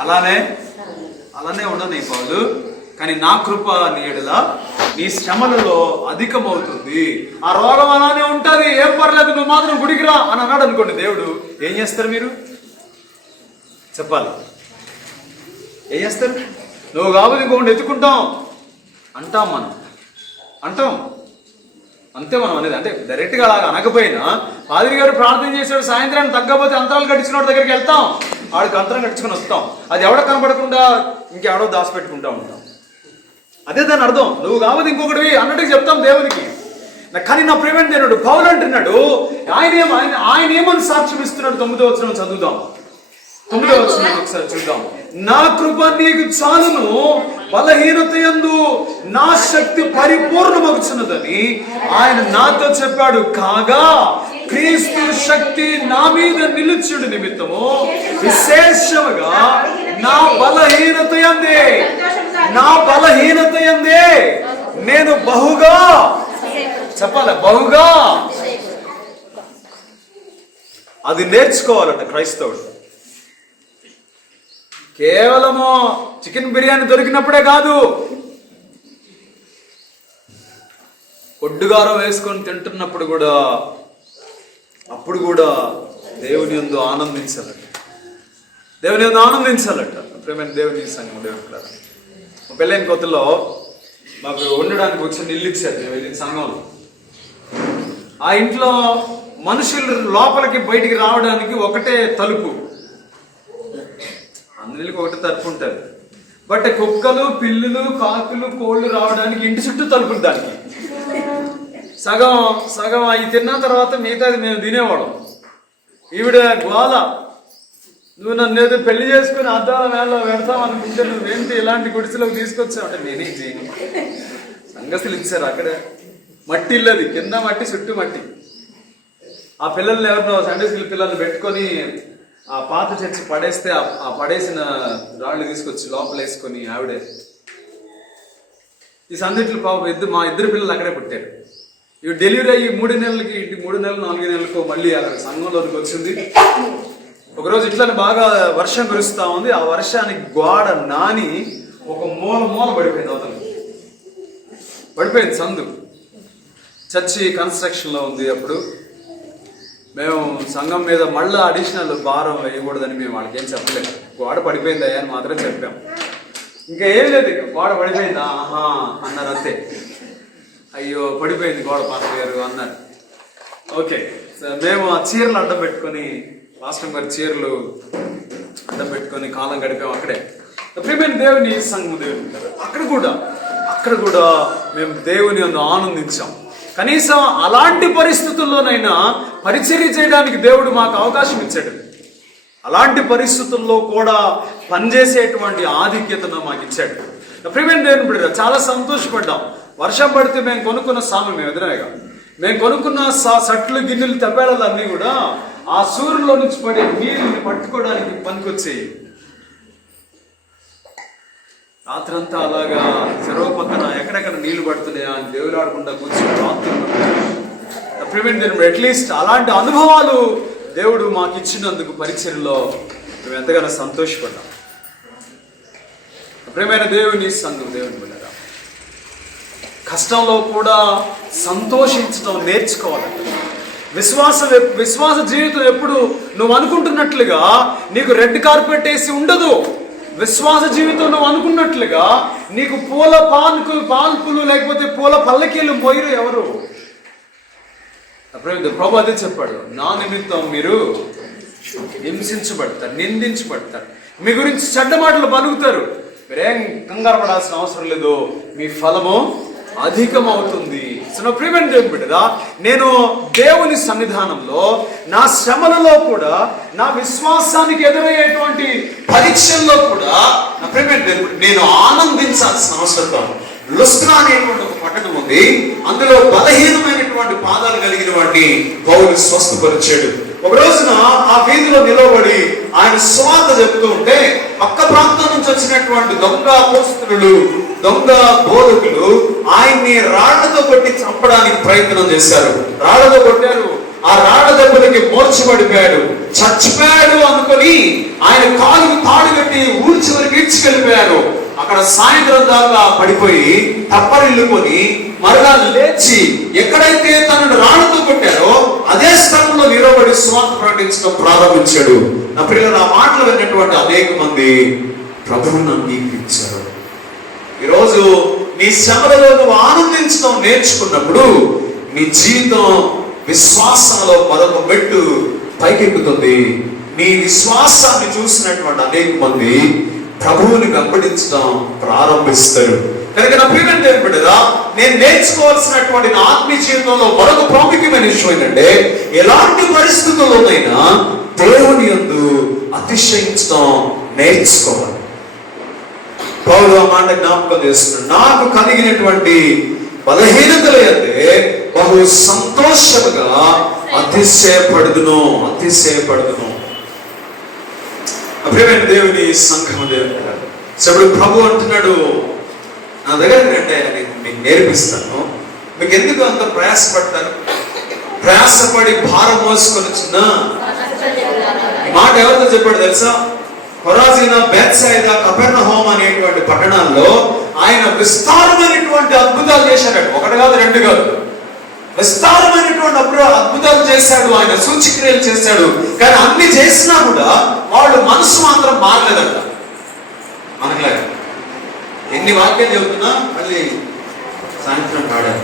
అలానే ఉండని పౌలు, కానీ నా కృప నీ ఎడల నీ శ్రమలలో అధికమవుతుంది. ఆ రోగం అలానే ఉంటుంది, ఏం పర్లేదు, నువ్వు మాత్రం గుడికి రా అని అన్నాడు అనుకోండి. దేవుడు ఏం చేస్తారు? మీరు చెప్పాలి. ఏం చేస్తారు? నువ్వు కాబట్టి ఇంకొకటి ఎత్తుకుంటాం అంటాం, మనం అంటాం అంతే. మనం అనేది అంటే డైరెక్ట్గా అలాగా అనకపోయినా, పాదిరి గారు ప్రార్థన చేసాడు, సాయంత్రాన్ని తగ్గపోతే అంతరాలు కట్టించుకున్న దగ్గరికి వెళ్తాం, ఆడికి అంతరం కట్టించుకుని వస్తాం. అది ఎవడో కనపడకుండా ఇంకెవడో దాచిపెట్టుకుంటా ఉంటాం. అదే దాని అర్థం. నువ్వు కాబట్టి ఇంకొకటి అన్నట్టుగా చెప్తాం దేవునికి. కానీ నా ప్రియమైన దేవుడు పౌలు అంటున్నాడు, ఆయన ఏమని సాక్ష్యం ఇస్తున్నాడు? 9వ వచనం చదువుదాం. 9వ వచనం ఒకసారి చూద్దాం. నా కృప నీకు చాలును, బలహీనత యందు నా శక్తి పరిపూర్ణమగుచున్నదని ఆయన నాతో చెప్పాడు. కాగా క్రీస్తు శక్తి నా మీద నిలుచుడు నిమిత్తము విశేషముగా నా బలహీనత యందే నేను బహుగా, చెప్పాల, బహుగా అది నేర్చుకోవాలట క్రైస్తవుడు. కేవలము చికెన్ బిర్యానీ దొరికినప్పుడే కాదు, కొడ్డుగారం వేసుకొని తింటున్నప్పుడు కూడా, అప్పుడు కూడా దేవుని యందు ఆనందించాలట, దేవుని యందు ఆనందించాలట. ప్రేమైన దేవుని సంఘం, దేవుని పెళ్ళైన కొత్తలో మాకు ఉండడానికి వచ్చిన ఇల్లు ఇచ్చారు వెళ్ళిన సంఘంలో. ఆ ఇంట్లో మనుషులు లోపలికి బయటికి రావడానికి ఒకటే తలుపు, అందరికి ఒకటే తలుపు ఉంటుంది. బట్ కుక్కలు, పిల్లులు, కాకులు, కోళ్ళు రావడానికి ఇంటి చుట్టూ తలుపులు. దానికి సగం సగం అవి తిన్న తర్వాత మిగతాది మేము తినేవాళ్ళం. ఈవిడ గోల, నువ్వు నన్ను ఏదో పెళ్లి చేసుకుని అద్దాల వేళ పెడతాం అనుకుంటే నువ్వేంటి ఇలాంటి గుడిసెలోకి తీసుకొచ్చావు అంటే నేనే చేయను. సంగతులు ఇచ్చారు అక్కడ, మట్టి ఇల్లది, కింద మట్టి చుట్టూ మట్టి. ఆ పిల్లల్ని ఎవరినో సండే స్కూల్ పిల్లల్ని పెట్టుకొని ఆ పాత చర్చి పడేస్తే ఆ పడేసిన రాళ్ళు తీసుకొచ్చి లోపల వేసుకొని ఆవిడే ఈ సందిట్లు పాపం మా ఇద్దరు పిల్లలు అక్కడే పుట్టారు. ఇవి డెలివరీ అయ్యి 3 నెలలకి, 3 నెలలు 4 నెలలకు మళ్ళీ అక్కడ సంఘంలోనికి వచ్చింది. ఒకరోజు ఇట్లనే బాగా వర్షం కురుస్తా ఉంది. ఆ వర్షానికి గోడ నాని ఒక మూల పడిపోయింది, అవతల పడిపోయింది సందు. చర్చి కన్స్ట్రక్షన్లో ఉంది. అప్పుడు మేము సంఘం మీద మళ్ళీ అడిషనల్ భారం వేయకూడదని మేము వాళ్ళకి ఏం చెప్పలేదు. గోడ పడిపోయింది అయ్యా అని మాత్రం చెప్పాం. ఇంకా ఏం లేదు, ఇక గోడ పడిపోయిందా ఆహా అన్నారు అంతే. అయ్యో పడిపోయింది గోడ పాస్టర్ గారు అన్నారు. ఓకే, మేము ఆ చీరలు అడ్డం పెట్టుకొని, పాస్టర్ గారి చీరలు అడ్డం పెట్టుకొని కాలం గడిపాం అక్కడే. ప్రియమైన దేవుని సంఘం, దేవుని అక్కడ కూడా మేము దేవుని ఆనందించాం. కనీసం అలాంటి పరిస్థితుల్లోనైనా పరిచర్య చేయడానికి దేవుడు మాకు అవకాశం ఇచ్చాడు. అలాంటి పరిస్థితుల్లో కూడా పనిచేసేటువంటి ఆధిక్యతను మాకు ఇచ్చాడు. ప్రియమైన దేవుని బిడ్డ, చాలా సంతోషపడ్డాం. వర్షం పడితే మేము కొనుక్కున్న సామాన్, మేము ఎదురేగా మేము కొనుక్కున్న సట్లు, గిన్నెలు, తెప్పాడలు అన్నీ కూడా ఆ సూర్యులో నుంచి పడే నీరుని పట్టుకోవడానికి పనికొచ్చేయి. రాత్రంతా అలాగా చెరువు పక్కన ఎక్కడెక్కడ నీళ్లు పడుతున్నాయా అని దేవులాడకుండా కూర్చొని రాత్రులు అట్లీస్ట్ అలాంటి అనుభవాలు దేవుడు మాకు ఇచ్చినందుకు పరిచర్యలో మేము ఎంతగానో సంతోషపడ్డాం. ప్రియమైన దేవుని సంఘం, దేవుని బిడ్డగా కష్టంలో కూడా సంతోషించడం నేర్చుకోవాలంట. విశ్వాస జీవితం ఎప్పుడు నువ్వు అనుకుంటున్నట్లుగా నీకు రెడ్ కార్పెట్ వేసి ఉండదు. విశ్వాస జీవితం నువ్వు అనుకున్నట్లుగా నీకు పూల పాన్పులు లేకపోతే పూల పల్లకీలు పోయిరు ఎవరు? ప్రభు అదే చెప్పాడు, నా నిమిత్తం మీరు హింసించబడతారు, నిందించబడతారు, మీ గురించి చెడ్డ మాటలు పలుకుతారు. మీరేం కంగారు పడాల్సిన అవసరం లేదు, మీ ఫలము అధికమవుతుంది. ప్రియమైన దేవుని బిడ్డగా, నేను దేవుని సన్నిధానంలో నా శ్రమలలో కూడా, నా విశ్వాసానికి ఎదురయ్యేటువంటి పరీక్షల్లో కూడా నా ప్రియమైన దేవుడు నేను ఆనందించాల్సిన అవసరం. లుస్త్రా అనేటువంటి ఒక పట్టణం ఉంది, అందులో బలహీనమైనటువంటి పాదాలు కలిగిన వాడిని పౌలు స్వస్థపరిచాడు. ఒక రోజున ఆ వీధిలో నిలబడి ఆయన సువార్త చెప్తూ ఉంటే పక్క ప్రాంతం నుంచి వచ్చినటువంటి దొంగ అపోస్తలులు, దొంగ బోధకులు ఆయన్ని రాళ్లతో కొట్టి చంపడానికి ప్రయత్నం చేశారు. రాళ్లతో కొట్టారు. ఆ రాళ్ల దెబ్బలకి మూర్చబడిపోయాడు, చచ్చిపోయాడు అనుకొని ఆయన కాలుకి తాడు కట్టి ఊరి చివరికి ఈడ్చుకెళ్ళిపోయారు. అక్కడ సాయంత్రం దాకా పడిపోయి తప్పరిల్లుకొని మరలా లేచి ఎక్కడైతే తనను రాళ్లతో కొట్టారో అదే స్థలంలో నిలబడి సువార్త ప్రకటించడం ప్రారంభించాడు. నా ప్రియులు, ఆ మాటలు విన్నటువంటి అనేక మంది ప్రభువును అంగీకరించారు. ఈరోజు నీ శ్రమలలో నువ్వు ఆనందించడం నేర్చుకున్నప్పుడు నీ జీవితం విశ్వాసంలో మరొక మెట్టు పైకెక్కుతుంది. నీ విశ్వాసాన్ని చూసినటువంటి అనేక మంది ప్రభువుని వెంబడించడం ప్రారంభిస్తారు. కనుక నా ప్రియమైన దేవుని బిడ్డగా, నేను నేర్చుకోవాల్సినటువంటి నా ఆత్మీయ జీవితంలో మరొక ప్రాముఖ్యమైన విషయం ఏంటంటే, ఎలాంటి పరిస్థితుల్లోనైనా దేవుని యందు అతిశయించడం నేర్చుకోవాలి. పౌలు ఆ మాట జ్ఞాపకం చేస్తున్నాడు. నాకు కలిగినటువంటి బలహీనతలు అయితే బహు సంతోషముగా అతిశయపడుదును. ప్రియమైన దేవుని సంఘము దేవుడు, ఇప్పుడు ప్రభు అంటున్నాడు, నా దగ్గరికి రండి, నేను మీకు నేర్పిస్తాను. మీకు ఎందుకు అంత ప్రయాసపడతారు? ప్రయాసపడి భారం మోసుకొని వచ్చిన మాట ఎవరితో చెప్పాడు తెలుసా? కొరాజీన, బేత్సైదా, కపెర్నహూము అనేటువంటి పట్టణాల్లో ఆయన విస్తారమైనటువంటి అద్భుతాలు చేశాడు. ఒకటి కాదు, రెండు కాదు, విస్తారమైనటువంటి అద్భుతాలు చేశాడు. ఆయన సూచక్రియలు చేశాడు. కానీ అన్ని చేసినా కూడా వాళ్ళు మనసు మాత్రం మారలేదంట. మనకులాగా ఎన్ని వాక్యాలు చెబుతున్నా మళ్ళీ సాయంత్రం పాడారు.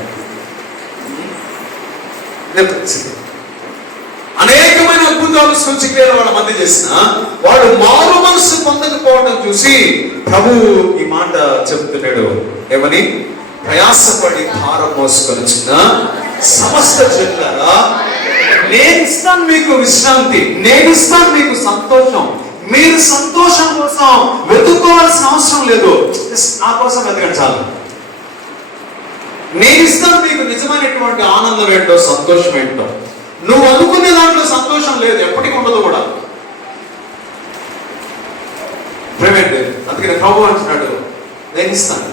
అనేకమైన అద్భుతాలు సూచక్రియలు వాళ్ళ మధ్య చేసిన వాడు మారు మనసు పొందకపోవడం చూసి ప్రభు ఈ మాట చెబుతున్నాడు. ఏమని? ప్రయాసపడి భారం మోసుకొని వచ్చిన సమస్త జనులారా, నేను ఇస్తాను మీకు విశ్రాంతి, నేను ఇస్తాను మీకు సంతోషం. మీరు సంతోషం కోసం వెతుక్కోవాల్సిన అవసరం లేదు, నా కోసం వెతకండి చాలు. నేను ఇస్తాను మీకు నిజమైనటువంటి ఆనందం ఏంటో, సంతోషం ఏంటో. నువ్వు అనుకునే దాంట్లో సంతోషం లేదు, ఎప్పటికీ ఉండదు కూడా. అందుకని ప్రభు అంటున్నాడు, నేను ఇస్తాను.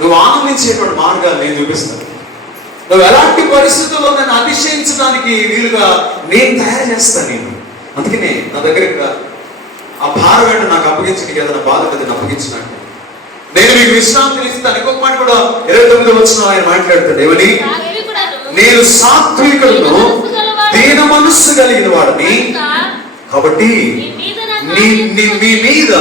నువ్వు ఆనందించేటువంటి మార్గాలు నేను చూపిస్తాను. నువ్వు ఎలాంటి పరిస్థితుల్లో నన్ను అతిశయించడానికి వీలుగా నేను తయారు చేస్తాను. నేను అందుకనే నా దగ్గరికి ఆ భారం ఏంటో నాకు అప్పగించడానికి, ఏదైనా బాధ నేను అప్పగించినట్టు నేను మీకు విశ్రాంతిని ఇస్తాను. ఇంకొక మాట కూడా 29 వచనంలో ఆయన మాట్లాడతాడు. ఏమని? నేను సాత్వికులను, దీన మనస్సు కలిగిన వాడిని, కాబట్టి మీ మీద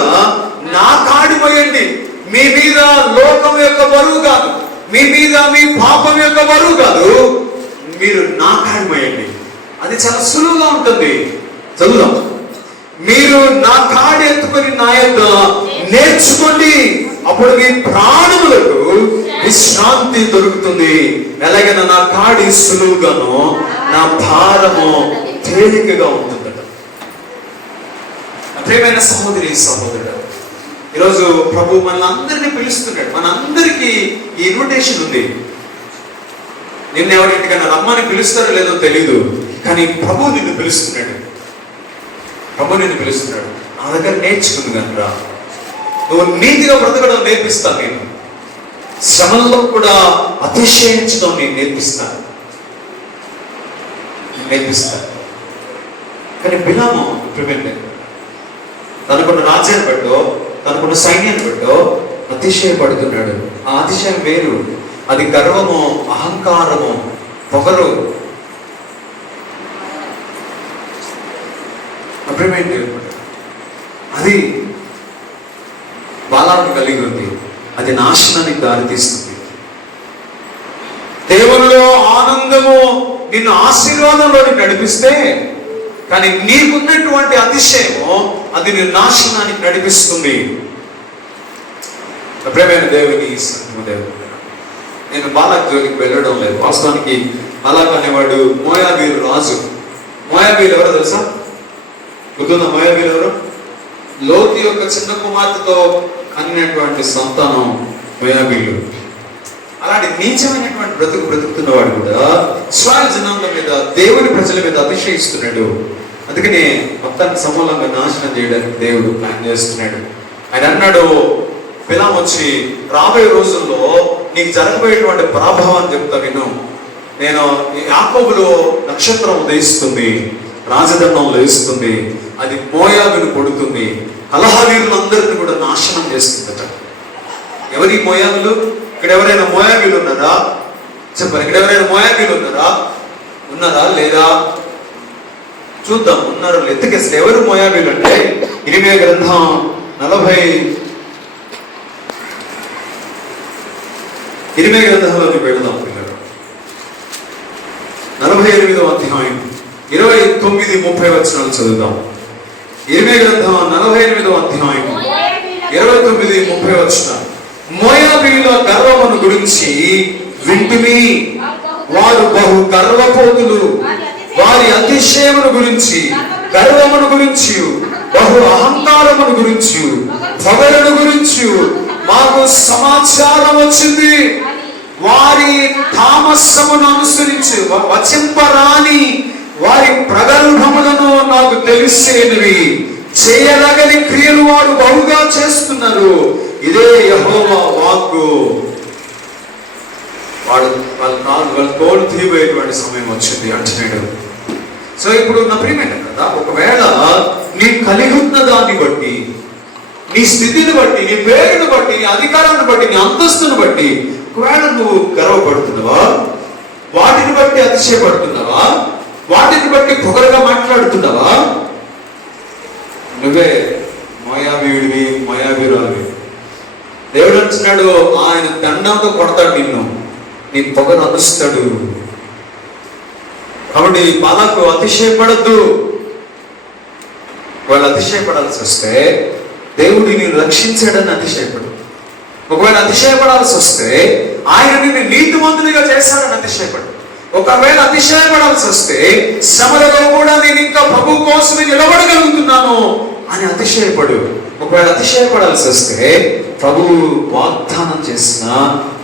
నా కాడి మోయండి. మీ మీద లోకం యొక్క బరువు కాదు, మీ మీద మీ పాపం యొక్క బరువు కాదు, మీరు నా కాడి మోయండి. అది చాలా సులువుగా ఉంటుంది. చదువుదాం. మీరు నా కాడి ఎత్తుకొని నా యొక్క నేర్చుకోండి, అప్పుడు మీ ప్రాణములకు విశ్రాంతి దొరుకుతుంది. ఎలాగైనా నా కాడి సులువుగాను, నా భారము తేలికగా ఉంటుందట. ప్రియమైన సహోదరి సహోదరుడు, ఈరోజు ప్రభు మనందరినీ పిలుస్తున్నాడు. మనందరికీ ఈ ఇన్విటేషన్ ఉంది. నిన్న ఎవరింటికైనా రమ్మని పిలుస్తారో లేదో తెలీదు, కానీ ప్రభు నిన్ను పిలుస్తున్నాడు. ప్రభు నిన్ను పిలుస్తున్నాడు. నా దగ్గర నేర్చుకుంది కనుక నువ్వు నీతిగా బ్రతకడం నేర్పిస్తాను. నేను శ్రమల్లో కూడా అతిశయించడం నేను నేర్పిస్తాను. కానీ బిలాము తనకున్న రాజ్యాన్ని బట్టో, తనకున్న సైన్యాన్ని బట్టో అతిశయపడుతున్నాడు. ఆ అతిశయం వేరు. అది గర్వము, అహంకారము, పొగరు. అది బాలాన్ని కలిగి ఉంది. అది నాశనానికి దారితీస్తుంది. దేవునిలో ఆనందము నిన్ను ఆశీర్వాదంలోకి నడిపిస్తే, కానీ నీకున్నటువంటి అతిశయము అది నిన్ను నాశనానికి నడిపిస్తుంది. ప్రియమైన దేవుని దేవుడు, నేను బాలాక్ జోలికి వెళ్ళడం లేదు. వాస్తవానికి బాలాక్ అనేవాడు మోయాబీలు రాజు. మోయాబీలు ఎవరో తెలుసా? గుర్తుందా? మోయాబీలు ఎవరు? లోతు యొక్క చిన్న కుమార్తెతో కనినటువంటి సంతానం మోయాబీలు. అలాంటి నీచమైనటువంటి బ్రతుకుతున్నవాడు కూడా ఇశ్రాయేలు జనాంగం మీద, దేవుని ప్రజల మీద అతిశయిస్తున్నాడు. అందుకనే మొత్తాన్ని సమూలంగా నాశనం చేయడానికి దేవుడు ప్లాన్ చేస్తున్నాడు. ఆయన అన్నాడు, బిలాము వచ్చి రాబోయే రోజుల్లో నీకు జరగబోయేటువంటి పరాభవాన్ని చెప్తా విను. నేను యాకోబులో నక్షత్రం ఉదయిస్తుంది, రాజదండం లేస్తుంది, అది మోయాబును కొడుతుంది, కలహవీరులందరినీ కూడా నాశనం చేస్తుందట. ఎవరి మోయాబులు? ఇక్కడ ఎవరైనా మోయాబీలు ఉన్నారా? చెప్పండి. ఇక్కడ ఎవరైనా మోయాబీలు ఉన్నారా లేదా? చూద్దాం. ఉన్నారు. ఎత్తుకేసి ఎవరు మోయాబీలు అంటే ఇరిమియా గ్రంథం 40 గ్రంథంలోకి వెళదాం పిల్లలు. 48వ అధ్యాయం 29-30 వచనాలు చదువుదాం. ఇరిమియా గ్రంథం 48వ అధ్యాయం 29-30 వచనాలు. మోయాబీయుల గర్వమును గురించి వింటిమి, వారు బహు గర్వపోతులు. వారి అతిశయమును గురించి, గర్వమును గురించి, బహు అహంకారమును గురించి పొగరుడు గురించి మాకు సమాచారం వచ్చింది. వారి తామసమును అనుసరించి వచింపరాని వారి ప్రగల్భములను నాకు తెలిసేనివి. చేయదగని క్రియలు వారు బహుగా చేస్తున్నారు. ఇదే యెహోవా వాక్కు. వాళ్ళ తోడు తీయబోయేటువంటి సమయం వచ్చింది అంటున్నాడు. సో ఇప్పుడు నా ప్రియమైన కదా, ఒకవేళ నీ కలిగి ఉన్న దాన్ని బట్టి, నీ స్థితిని బట్టి, నీ పేరును బట్టి, నీ అధికారాన్ని బట్టి, నీ అంతస్తును బట్టి ఒకవేళ నువ్వు గర్వపడుతున్నావా, వాటిని బట్టి అతిశయపడుతున్నావా, వాటిని బట్టి పొగరుగా మాట్లాడుతున్నావా, నువ్వే మోయాబీయుడివి, మోయాబీరాలివి. దేవుడు అంటున్నాడు, ఆయన దండంతో కొడతాడు నిన్ను, నీ పొగను అనుస్తాడు. కాబట్టి బాలకు అతిశయపడద్దు. వాళ్ళు అతిశయపడాల్సి వస్తే దేవుడు నిన్ను రక్షించాడని అతిశయపడు. ఒకవేళ అతిశయపడాల్సి వస్తే ఆయన నిన్ను నీతిమంతునిగా చేశాడని అతిశయపడు. ఒకవేళ అతిశయపడాల్సి వస్తే శ్రమలలో కూడా నేను ఇంకా ప్రభు కోసమే నిలబడగలుగుతున్నాను అని అతిశయపడు. ఒకవేళ అతిశయపడాల్సి వస్తే ప్రభు వాగ్దానం చేసిన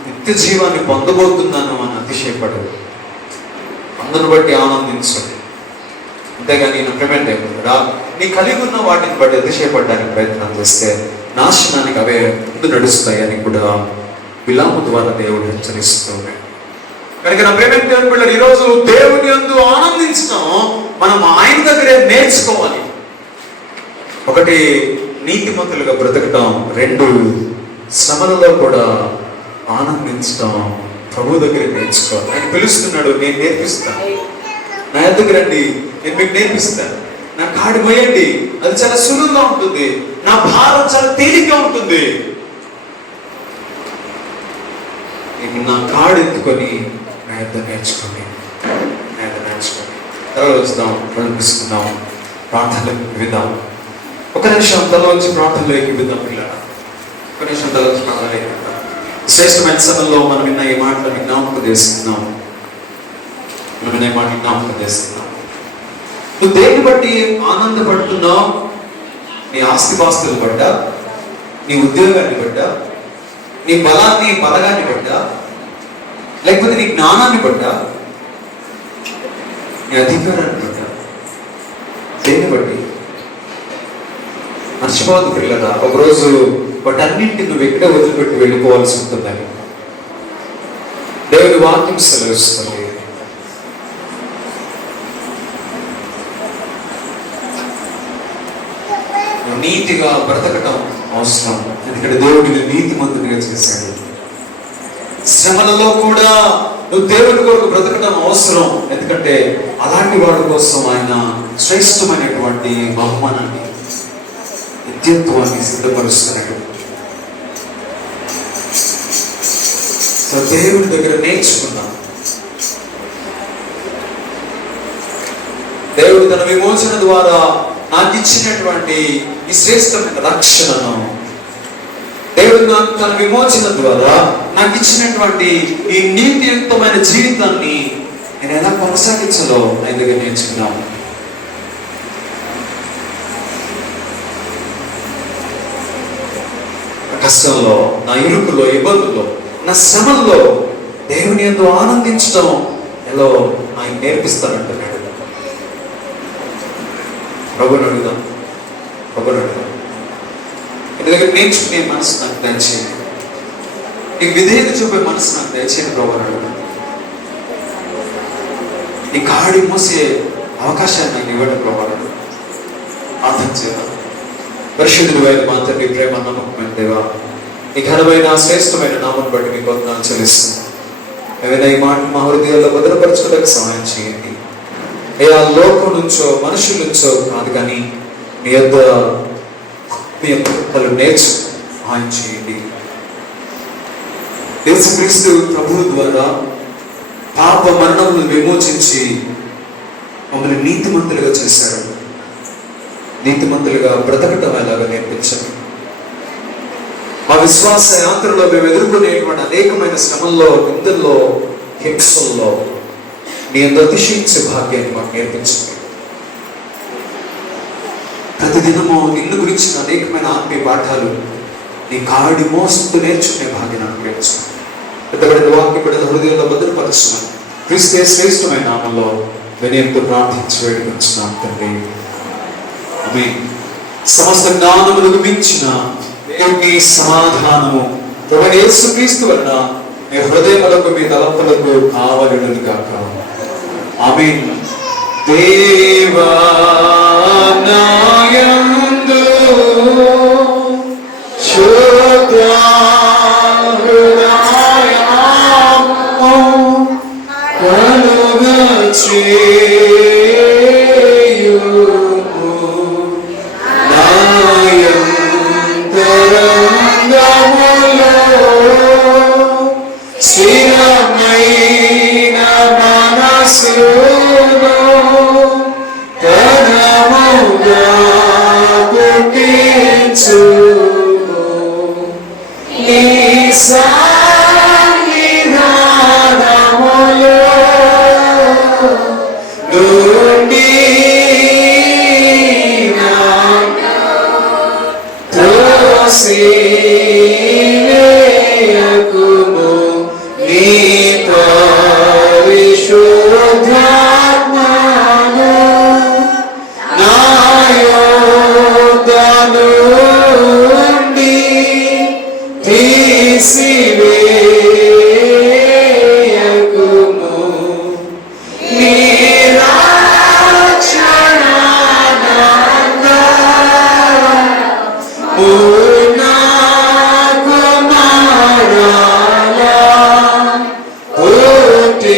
నిత్య జీవాన్ని పొందబోతున్నాను అని అతిశయపడు. అందును బట్టి ఆనందించండి. అంతేగాని నా నీ కలిగి ఉన్న వాటిని బట్టి అతిశయపడడానికి ప్రయత్నం చేస్తే నాశనానికి అవే ముందు నడుస్తాయని కూడా బిలాము ద్వారా దేవుడు హెచ్చరిస్తున్నాడు. కనుక నా ప్రేమ దేవుని బిడ్డలు, ఈరోజు దేవుని యందు ఆనందించడం మనం ఆయన దగ్గరే నేర్చుకోవాలి. ఒకటి, నీతిమంతులుగా బ్రతకటం. రెండు, శ్రమలలో కూడా ఆనందించడం ప్రభు దగ్గర నేర్చుకోవాలి. ఆయన పిలుస్తున్నాడు, నేను నేర్పిస్తాను, నా దగ్గర రండి, నేను మీకు నేర్పిస్తాను, నా కాడి మోయండి, అది చాలా సులువుగా ఉంటుంది, నా భారం చాలా తేలిగ్గా ఉంటుంది. నా కాడు ఎత్తుకొని నా యొద్ద నేర్చుకోండి, నా యొద్ద నేర్చుకోండి. తలలో వచ్చుదాం, ప్రారంభిస్తున్నాం, ప్రార్థనలోకి విద్దాం. ఒక నిమిషం తలలోంచి ప్రార్థనలోకి విద్దాం పిల్లలు. ఒక నిమిషం తలలోంచి ప్రార్థనలోకి విద్దాం. శ్రేష్టమైన సమయంలో మనం విన్న ఈ మాటలు జ్ఞాపకం చేస్తున్నాం. నువ్వు దేన్ని బట్టి ఆనందపడుతున్నావు? నీ ఆస్తిపాస్తులు బట్టా, నీ ఉద్యోగాన్ని బట్టా, నీ బలాన్ని బలగాన్ని బట్టా, లేకపోతే నీ జ్ఞానాన్ని బట్టా, నీ అధికారాన్ని బట్టా? దేన్ని బట్టి? మర్చిపోవద్దు పిల్లగా, ఒకరోజు వాటన్నింటిని నువ్వు ఎక్కడే వదిలిపెట్టి వెళ్ళిపోవాల్సి ఉంటుందని దేవుని వాక్యం సెలవిస్తుంది. నీతిగా బ్రతకటం అవసరం, ఎందుకంటే దేవుడిని నీతిమంతునిగా చేశాడు. శ్రమలలో కూడా నువ్వు దేవుని కొరకు బ్రతకటం అవసరం, ఎందుకంటే అలాంటి వాడి కోసం ఆయన శ్రేష్టమైనటువంటి బహుమానాన్ని, నిత్యత్వాన్ని సిద్ధపరుస్తున్నాడు. సో దేవుని దగ్గర నేర్చుకున్నాం. దేవుడు తన విమోచన ద్వారా నాకు ఇచ్చినటువంటి ఈ శ్రేష్టమైన రక్షణను, దేవుడు నాకు తన విమోచన ద్వారా నాకు ఇచ్చినటువంటి ఈ నీతియుక్తమైన జీవితాన్ని నేను ఎలా కొనసాగించాలో ఆయన దగ్గర నేర్చుకున్నాను. కష్టంలో, నా ఇరుకులో, ఇబ్బందుల్లో, నా శ్రమల్లో దేవుని యందు ఆనందించడం ఎలా ఆయన నేర్పిస్తానంటున్నాడు. ప్రభుని అడుగుదాం, ప్రభుని అడుగుదాం. ఇంటి దగ్గర నేర్చుకునే మనసు నాకు దయచేయండి, నీకు విధేయత చూపే మనసు నాకు దయచేయండి. ప్రభుని అడుగుదాం. నీ కాడి మోసే అవకాశాన్ని నాకు ఇవ్వండి ప్రభుని. ప్రార్థన చేద్దాం. పరిశుద్ధుడు అయిన మా తండ్రి, ప్రేమ నమ్మకమైన దేవా, నీ ఘనమైన శ్రేష్టమైన నామం బట్టి మీకు వందనాలు చెల్లిస్తున్నాను. ఏదైనా ఈ మాట మా హృదయాల్లో భద్రపరచుకోవడానికి సహాయం చేయండి. ఏ ఆ లోకం నుంచో మనుషుల నుంచో కాదు, కానీ మీ యొక్క నేర్చు సహాయం చేయండి. యేసుక్రీస్తు ప్రభువు ద్వారా పాప మరణములను విమోచించి మమ్మల్ని నీతిమంతులుగా చేశారు. నీతిమంతులుగా బ్రతకటం ఎలాగా నేర్పించండి. మా విశ్వాస యాత్రలో మేము ఎదుర్కొనేటువంటి అనేకమైన శ్రమల్లో, నిందల్లో, హింసల్లో మీ అందు అతిశయించే భాగ్యాన్ని మాకు నేర్పించండి. ప్రతిదినము నిన్ను గురించిన అనేకమైన ఆత్మీయ పాఠాలు నీ కాడి మోస్తూ నేర్చుకునే భాగ్యాన్ని అనుగ్రహించు. పెద్దబడిన వాక్య బిడ్డ హృదయంలో భద్రపరచున్నాను. క్రీస్తు శ్రేష్టమైన నామంలో వినయంతో ప్రార్థించి వేడుకొంచున్నాం తండ్రి. ఆమేన్. సమస్త జ్ఞానములకు మించిన దేవుని సమాధానము ప్రభువైన యేసుక్రీస్తు వలన మీ హృదయములకు మీ తలంపులకు కావలెను గాక. ఆమేన్. దేవా నా యందు శుద్ధ హృదయము కలుగచేయుము. నా యంతరంగములో స్థిరమైన మనసును ఘనముగా పుట్టించుము. నీ సన్నిధానములో నుండి నన్ను త్రోసివేయకుము. నీ పరిశుద్ధాత్మను నా యొద్ద నుండి తీసివేయకుము. నీ రక్షణానందము నాకు మరలా పుట్టించుము.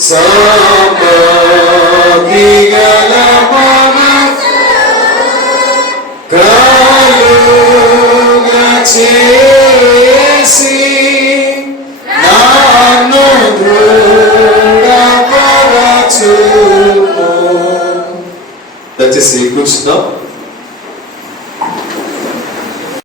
సమృద్ధిగల మనసు కలుగచేసి నన్ను దృఢపరచుము. దయచేసి కూర్చుందాం.